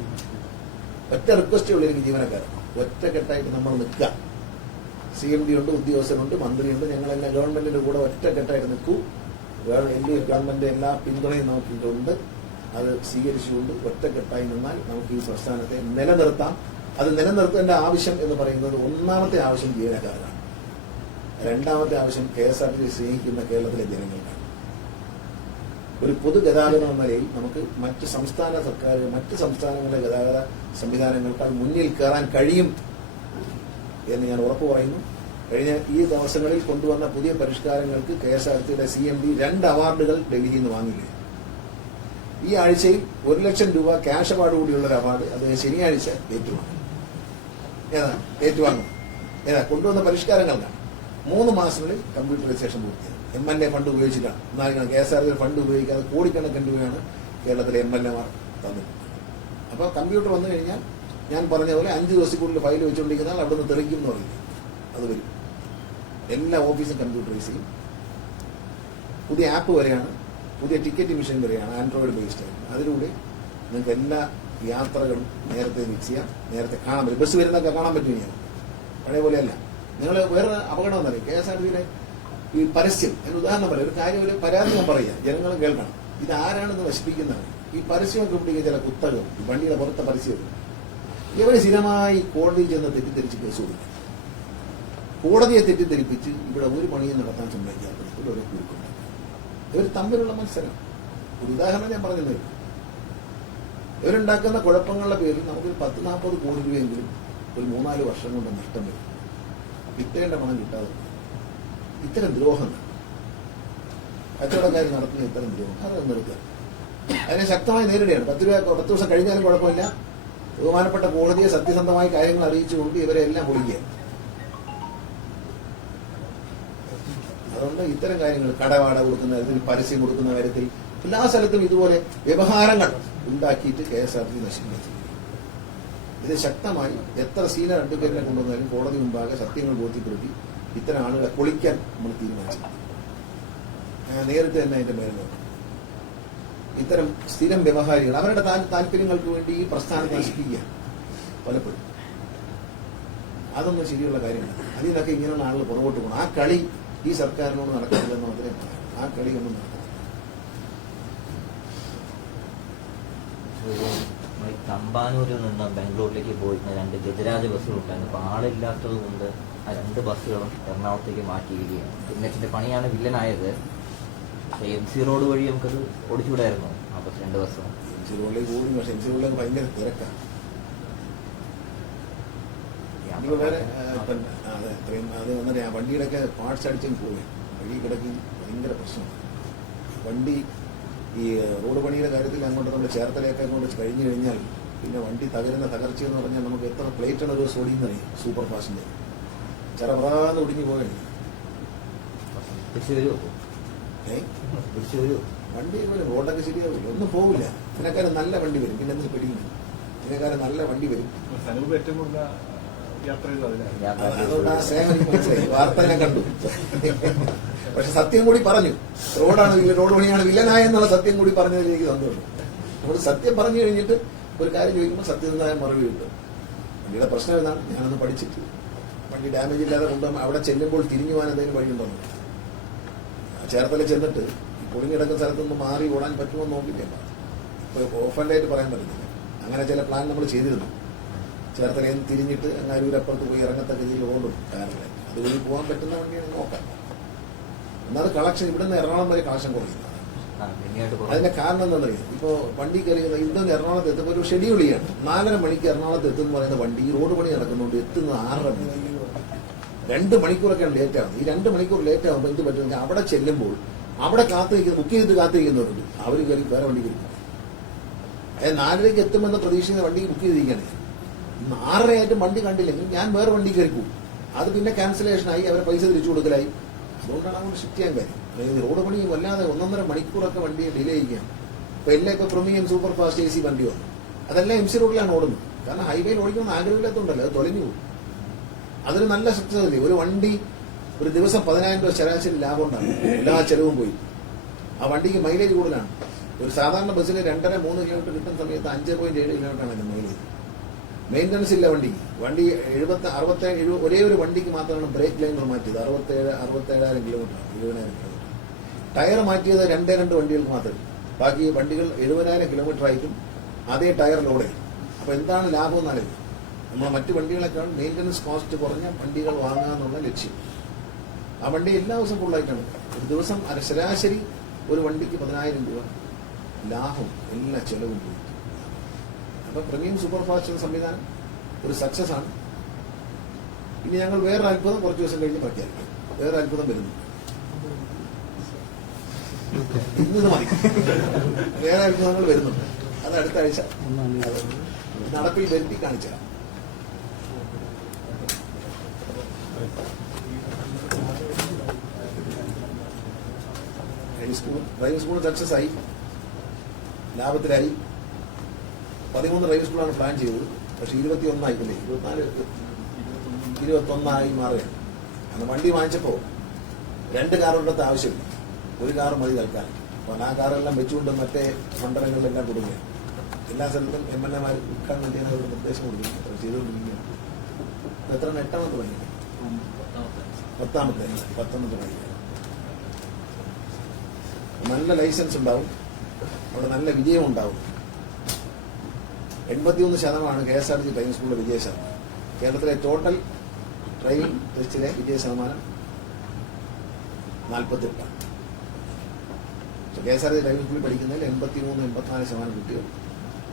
ഒറ്റ റിക്വസ്റ്റേ ഉള്ളിരിക്കും ജീവനക്കാരൻ, ഒറ്റക്കെട്ടായിട്ട് നമ്മൾ നിൽക്കുക. CMD ഉണ്ട്, ഉദ്യോഗസ്ഥരുണ്ട്, മന്ത്രിയുണ്ട്, ഞങ്ങളെല്ലാം ഗവൺമെന്റിന്റെ കൂടെ ഒറ്റക്കെട്ടായിട്ട് നിൽക്കൂ. ഗവൺമെന്റ് എല്ലാ പിന്തുണയും നമുക്കിട്ടുണ്ട്, അത് സ്വീകരിച്ചുകൊണ്ട് ഒറ്റക്കെട്ടായി നിന്നാൽ നമുക്ക് ഈ പ്രസ്ഥാനത്തെ നിലനിർത്താം. അത് നിലനിർത്തേണ്ട ആവശ്യം എന്ന് പറയുന്നത് ഒന്നാമത്തെ ആവശ്യം ജീവനക്കാരാണ്. രണ്ടാമത്തെ ആവശ്യം KSRTC സ്നേഹിക്കുന്ന കേരളത്തിലെ ജനങ്ങൾക്കാണ്. ഒരു പൊതുഗതാഗതം എന്ന നിലയിൽ നമുക്ക് മറ്റ് സംസ്ഥാന സർക്കാർ, മറ്റ് സംസ്ഥാനങ്ങളിലെ ഗതാഗത സംവിധാനങ്ങൾക്കാൾ മുന്നിൽ കയറാൻ കഴിയും എന്ന് ഞാൻ ഉറപ്പു പറയുന്നു. കഴിഞ്ഞ ഈ ദിവസങ്ങളിൽ കൊണ്ടുവന്ന പുതിയ പരിഷ്കാരങ്ങൾക്ക് KSRTCയുടെ CMD 2 അവാർഡുകൾ ഡൽഹിയിൽ നിന്ന് വാങ്ങിയില്ല. ഈ ആഴ്ചയിൽ 1 ലക്ഷം രൂപ ക്യാഷ് അവാർഡ് കൂടിയുള്ള ഒരു അവാർഡ് അത് ശനിയാഴ്ച ഏറ്റുവാങ്ങും. കൊണ്ടുവന്ന പരിഷ്കാരങ്ങൾക്കാണ്. 3 മാസങ്ങളിൽ കമ്പ്യൂട്ടറൈസേഷൻ പൂർത്തിയായി. MLA ഫണ്ട് ഉപയോഗിച്ചിട്ടാണ്. എന്നാൽ KSRTC ഫണ്ട് ഉപയോഗിക്കാതെ കോടിക്കണക്കിന് രൂപയാണ് കേരളത്തിലെ MLAമാർ തന്നിട്ടുണ്ട്. അപ്പോൾ കമ്പ്യൂട്ടർ വന്നു കഴിഞ്ഞാൽ ഞാൻ പറഞ്ഞ പോലെ 5 ദിവസത്തിനുള്ളിൽ ഫയൽ വെച്ചുകൊണ്ടിരിക്കുന്നാൽ അവിടെ നിന്ന് തെളിക്കും എന്ന് പറയില്ല, അത് വരും. എല്ലാ ഓഫീസും കമ്പ്യൂട്ടറൈസ് ചെയ്യും. പുതിയ ആപ്പ് വരെയാണ്, പുതിയ ടിക്കറ്റ് മെഷീൻ വരെയാണ് ആൻഡ്രോയിഡ് ബേസ്ഡ്. അതിലൂടെ നിങ്ങൾക്ക് എല്ലാ യാത്രകളും നേരത്തെ മിക്സ് ചെയ്യാം, നേരത്തെ കാണാൻ പറ്റും. ബസ് വരുന്നതൊക്കെ കാണാൻ പറ്റും. ഞാൻ പഴയ പോലെയല്ല. നിങ്ങൾ വേറെ അപകടം എന്നറിയും, KSRTCയുടെ ഈ പരസ്യം. അതിന് ഉദാഹരണം പറയാം, ഒരു കാര്യം, ഒരു പരാതി ഞാൻ പറയാം, ജനങ്ങൾ കേൾക്കണം. ഇത് ആരാണെന്ന് നശിപ്പിക്കുന്നതാണ്. ഈ പരസ്യമൊക്കെ പിടിക്കുക ചില കുത്തകൾ, വണ്ടിയുടെ പുറത്തെ പരസ്യം. ഇവര് സ്ഥിരമായി കോടതിയിൽ ചെന്ന് തെറ്റിദ്ധരിച്ച് കേസ് കൊടുക്കും. കോടതിയെ തെറ്റിദ്ധരിപ്പിച്ച് ഇവിടെ ഒരു പണിയും നടത്താൻ സമ്മതിക്കാത്ത ഒരു കുരുക്കുണ്ട്. ഇവർ തമ്മിലുള്ള മത്സരം. ഒരു ഉദാഹരണം ഞാൻ പറഞ്ഞു തരും. ഇവരുണ്ടാക്കുന്ന കുഴപ്പങ്ങളുടെ പേരിൽ നമുക്കൊരു 10-40 കോടി രൂപയെങ്കിലും ഒരു 3-4 വർഷം കൊണ്ട് നഷ്ടം വരും. കിട്ടേണ്ട പണം കിട്ടാതെ ഇത്തരം ദ്രോഹങ്ങൾ കച്ചവടക്കാർ നടത്തുന്ന ഇത്തരം ദ്രോഹം അത് നിർത്തുക. അതിനെ ശക്തമായി നേരിടുകയാണ്. 10 ദിവസം കഴിഞ്ഞാലും കുഴപ്പമില്ല. ബഹുമാനപ്പെട്ട കോടതിയെ സത്യസന്ധമായ കാര്യങ്ങൾ അറിയിച്ചുകൊണ്ട് ഇവരെ എല്ലാം പൊളിക്കുക. അതുകൊണ്ട് ഇത്തരം കാര്യങ്ങൾ, കടവാട കൊടുക്കുന്ന കാര്യത്തിൽ, പരസ്യം കൊടുക്കുന്ന കാര്യത്തിൽ, എല്ലാ സ്ഥലത്തും ഇതുപോലെ വ്യവഹാരങ്ങൾ ഉണ്ടാക്കിയിട്ട് KSRTC നശിപ്പിച്ചു. ഇത് ശക്തമായി എത്ര സീനിയർ അഡ്വക്കേറ്റിനെ കൊണ്ടുവന്നാലും കോടതി മുമ്പാകെ സത്യങ്ങൾ ബോധ്യപ്പെടുത്തി ഇത്തരം ആളുകളെ പൊളിക്കാൻ നമ്മൾ തീരുമാനിച്ചു. നേരിട്ട് തന്നെ അതിന്റെ മേലെ ഇത്തരം സ്ഥിരം വ്യവഹാരികൾ അവരുടെ താല്പര്യങ്ങൾക്ക് വേണ്ടി ഈ പ്രസ്ഥാനം നശിപ്പിക്കുക പലപ്പോഴും. അതൊന്നും ശരിയുള്ള കാര്യമല്ല. അതിൽ നിന്നൊക്കെ ഇങ്ങനെയുള്ള ആളുകൾ പുറകോട്ട് പോകണം. ആ കളി ഈ സർക്കാരിനോട് നടക്കുന്നില്ലെന്ന് മാത്രമേ പറയാം. ആ കളി ഒന്നും നടക്കും. തമ്പാനൂരിൽ നിന്ന് ബാംഗ്ലൂരിലേക്ക് പോയിരുന്ന 2 ഗജരാജ ബസ്സുകളുണ്ടായിരുന്നു. അപ്പോൾ ആളില്ലാത്തത് കൊണ്ട് ആ 2 ബസ്സുകളും എറണാകുളത്തേക്ക് മാറ്റിയിരിക്കുകയാണ്. പിന്നെ പണിയാണ് വില്ലനായത്. MC റോഡ് വഴി നമുക്കത് ഓടിച്ചുവിടായിരുന്നു ആ ബസ്, 2 ബസ്സും. MC റോഡിലേക്ക് ഓടി, പക്ഷെ MC റോഡിലേക്ക് ഭയങ്കര തിരക്കാണ്. വേറെ അതെ, അത്രയും അത് വന്നിട്ട് ആ വണ്ടിയുടെയൊക്കെ പാർട്സ് അടിച്ചും പോയി വഴി കിടക്കി ഭയങ്കര പ്രശ്നമാണ്. വണ്ടി ഈ റോഡ് പണിയുടെ കാര്യത്തിൽ അങ്ങോട്ട് നമ്മൾ ചേർത്തലയൊക്കെ അങ്ങോട്ട് കഴിഞ്ഞു കഴിഞ്ഞാൽ പിന്നെ വണ്ടി തകർച്ച എന്ന് പറഞ്ഞാൽ നമുക്ക് എത്ര പ്ലേറ്റാണ് ഒരു ദിവസം ഓടിയെന്നറിയാം. സൂപ്പർ ഫാസ്റ്റിന്റെ ചെറപ്രാന്ന് ഒടിഞ്ഞു പോവുകയാണ്. വണ്ടി റോഡൊക്കെ ശരിയാവില്ല, ഒന്നും പോവില്ല. ഇതിനെക്കാരം നല്ല വണ്ടി വരും. പിന്നെ എന്തിന് പിടിക്കുന്നു? ഇതിനെക്കാരം നല്ല വണ്ടി വരും. സനൂപ് ഏറ്റവും കൂടുതൽ യാത്ര ചെയ്തു അതിനാണ്. അതുകൊണ്ട് ആ സ്നേഹം എനിക്ക് മനസ്സിലായി. വാർത്ത ഞാൻ കണ്ടു. പക്ഷെ സത്യം കൂടി പറഞ്ഞു. റോഡ് പണിയാണ് വില്ലനായ എന്നുള്ള സത്യം കൂടി പറഞ്ഞതിൽ എനിക്ക് സന്തോഷം. നമ്മൾ സത്യം പറഞ്ഞു കഴിഞ്ഞിട്ട് ഒരു കാര്യം ചോദിക്കുമ്പോൾ സത്യസന്ധമായ മറുപടി കിട്ടും. വണ്ടിയുടെ പ്രശ്നം എന്താണ്? ഞാനൊന്ന് പഠിച്ചിട്ട് വണ്ടി ഡാമേജ് ഇല്ലാതെ കൊണ്ടുപോകുമ്പോൾ അവിടെ ചെല്ലുമ്പോൾ തിരിഞ്ഞു പോകാൻ എന്തെങ്കിലും വഴിയുണ്ടോ? ചേർത്തല ചെന്നിട്ട് പൊളിഞ്ഞിടക്കുന്ന സ്ഥലത്തുനിന്ന് മാറി ഓടാൻ പറ്റുമോ എന്ന് നോക്കില്ല. ഇപ്പോൾ ഓഫൻഡായിട്ട് പറയാൻ പറ്റുന്നില്ല. അങ്ങനെ ചില പ്ലാൻ നമ്മൾ ചെയ്തിരുന്നു. ചേർത്തലയിൽ നിന്ന് തിരിഞ്ഞിട്ട് അങ്ങാരൂരപ്പുറത്ത് പോയി ഇറങ്ങത്തക്ക രീതിയിൽ ഓടും കാറിലെ. അതുവഴി പോകാൻ പറ്റുന്ന വണ്ടിയാണ് നോക്കാം. എന്നാൽ കളക്ഷൻ ഇവിടുന്ന് എറണാകുളം വരെ കളക്ഷൻ കുറയുന്നത്. അതിന്റെ കാരണം എന്താണെന്നറിയാം? ഇപ്പോൾ വണ്ടി കയറിയത് ഇവിടുന്ന് എറണാകുളത്ത് എത്തുമ്പോൾ ഒരു ഷെഡ്യൂൾ ചെയ്യാണ്. 4:30 മണിക്ക് എറണാകുളത്ത് എത്തുന്ന പറയുന്ന വണ്ടി ഈ റോഡ് പണി നടക്കുന്നുണ്ട് എത്തുന്നത് 6:30 മണിക്ക്. 2 മണിക്കൂറൊക്കെയാണ് ലേറ്റ് ആവുന്നത്. ഈ 2 മണിക്കൂർ ലേറ്റ് ആകുമ്പോൾ എന്ത് പറ്റുമെങ്കിൽ അവിടെ ചെല്ലുമ്പോൾ അവിടെ ബുക്ക് ചെയ്ത് കാത്തിരിക്കുന്നവരുണ്ട്. അവർ കയറി വേറെ വണ്ടി കയറി 4:30 എത്തുമെന്ന പ്രതീക്ഷിക്കുന്ന വണ്ടി ബുക്ക് ചെയ്തിരിക്കുകയാണ്. 6:30 വണ്ടി കണ്ടില്ലെങ്കിൽ ഞാൻ വേറെ വണ്ടി കയറി പോകും. അത് പിന്നെ ക്യാൻസലേഷനായി, അവരെ പൈസ തിരിച്ചു കൊടുക്കലായി. അതുകൊണ്ടാണ് അങ്ങോട്ട് ഷിഫ്റ്റ് ചെയ്യാൻ കാര്യം. റോഡ് പണി വല്ലാതെ 1.5 മണിക്കൂറൊക്കെ വണ്ടിയെ ഡിലേ ചെയ്യുകയാണ്. ഇപ്പൊ എല്ലാം ഇപ്പൊ പ്രീമിയം സൂപ്പർ ഫാസ്റ്റ് AC വണ്ടി വന്നു. അതെല്ലാം MC റോഡിലാണ് ഓടുന്നത്. കാരണം ഹൈവേയിൽ ഓടിക്കുന്ന ആഗ്രഹമില്ലാത്തതുകൊണ്ടല്ലോ, അത് തൊലഞ്ഞു പോകും. അതൊരു നല്ല സക്സസ്. ഒരു വണ്ടി ഒരു ദിവസം 10,000 രൂപ ശരാശരി ലാഭം ഉണ്ടാകും. എല്ലാ ചെലവും പോയി. ആ വണ്ടിക്ക് മൈലേജ് കൂടുതലാണ്. ഒരു സാധാരണ ബസ്സിൽ 2.5-3 കിലോമീറ്റർ കിട്ടുന്ന സമയത്ത് 5.7 കിലോമീറ്ററാണ് അതിന്റെ മൈലേജ്. മെയിൻ്റനൻസ് ഇല്ല വണ്ടിക്ക്. വണ്ടി 67 ഒരേ ഒരു വണ്ടിക്ക് മാത്രമാണ് ബ്രേക്ക് ലൈനർ മാറ്റിയത്. 67,000 കിലോമീറ്റർ, 70,000 കിലോമീറ്റർ. ടയർ മാറ്റിയത് 2 വണ്ടികൾക്ക് മാത്രമേ. ബാക്കി വണ്ടികൾ 70,000 കിലോമീറ്റർ ആയിട്ടും അതേ ടയർ ലോഡ് ചെയ്യും. അപ്പൊ എന്താണ് ലാഭം എന്നാലും നമ്മൾ മറ്റു വണ്ടികളെക്കാൾ മെയിൻ്റനൻസ് കോസ്റ്റ് കുറഞ്ഞ വണ്ടികൾ വാങ്ങുക എന്നുള്ള ലക്ഷ്യം. ആ വണ്ടി എല്ലാ ദിവസവും ഫുള്ളായിട്ടാണ്. ഒരു ദിവസം ശരാശരി ഒരു വണ്ടിക്ക് 10,000 രൂപ ലാഭം, എല്ലാ ചെലവും പോയി. അപ്പൊ പ്രീമിയം സൂപ്പർ ഫാസ്റ്റ് എന്ന സംവിധാനം ഒരു സക്സസ് ആണ്. ഇനി ഞങ്ങൾ വേറൊരു അത്ഭുതം കുറച്ച് ദിവസം കഴിഞ്ഞ് പ്രഖ്യാപിക്കും. വേറൊരു അത്ഭുതം വരുന്നു. ഇന്നത് മതി. വേറെ അത്ഭുതങ്ങൾ വരുന്നുണ്ട്. അത് അടുത്ത ആഴ്ച നടപ്പിൽ വരുത്തി കാണിച്ചാൽ. ഡ്രൈവിംഗ് സ്കൂൾ സക്സസ് ആയി, ലാഭത്തിലായി. 13 ഡ്രൈവിംഗ് സ്കൂളാണ് പ്ലാൻ ചെയ്തത്. പക്ഷെ 21 ആയില്ലേ, 21 മാറുകയാണ്. അന്ന് വണ്ടി വാങ്ങിച്ചപ്പോ 2 കാറുകളുടെ ആവശ്യമില്ല, ഒരു കാർ മതി തൽക്കാലം. അപ്പൊ ആ കാറെല്ലാം വെച്ചുകൊണ്ട് മറ്റേ മണ്ഡലങ്ങളിലെല്ലാം കൊടുക്കുകയാണ്. എല്ലാ സ്ഥലത്തും MLA വിൽക്കാൻ വേണ്ടിയാണ് അവരുടെ നിർദ്ദേശം കൊടുക്കുന്നത്. ചെയ്തുകൊണ്ടിരിക്കുകയാണ്. എത്ര 8ാമത്തെ പണി? 10ാമത്തെ 19 പണി. നല്ല ലൈസൻസ് ഉണ്ടാവും, അവിടെ നല്ല വിജയം ഉണ്ടാവും. 81% KSRTC ഡ്രൈവിംഗ് സ്കൂളിലെ വിജയ ശതമാനം. കേരളത്തിലെ ടോട്ടൽ ഡ്രൈവിംഗ് ടെസ്റ്റിലെ വിജയ ശതമാനം 48. KSRTC ഡ്രൈവിംഗ് സ്കൂളിൽ പഠിക്കുന്നതിൽ 83-84% കുട്ടികൾ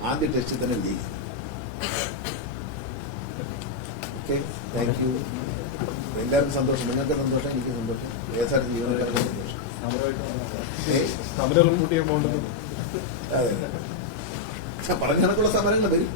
ആദ്യ ടെസ്റ്റിൽ തന്നെ വിജയിക്കും. Okay, thank you. എല്ലാവർക്കും സന്തോഷം, നിങ്ങൾക്ക് സന്തോഷം, എനിക്ക് സന്തോഷം, KSRTC ജീവനക്കാർക്ക് സന്തോഷം. അതെ, പറഞ്ഞ കണക്കുള്ള സമരങ്ങൾ വരും.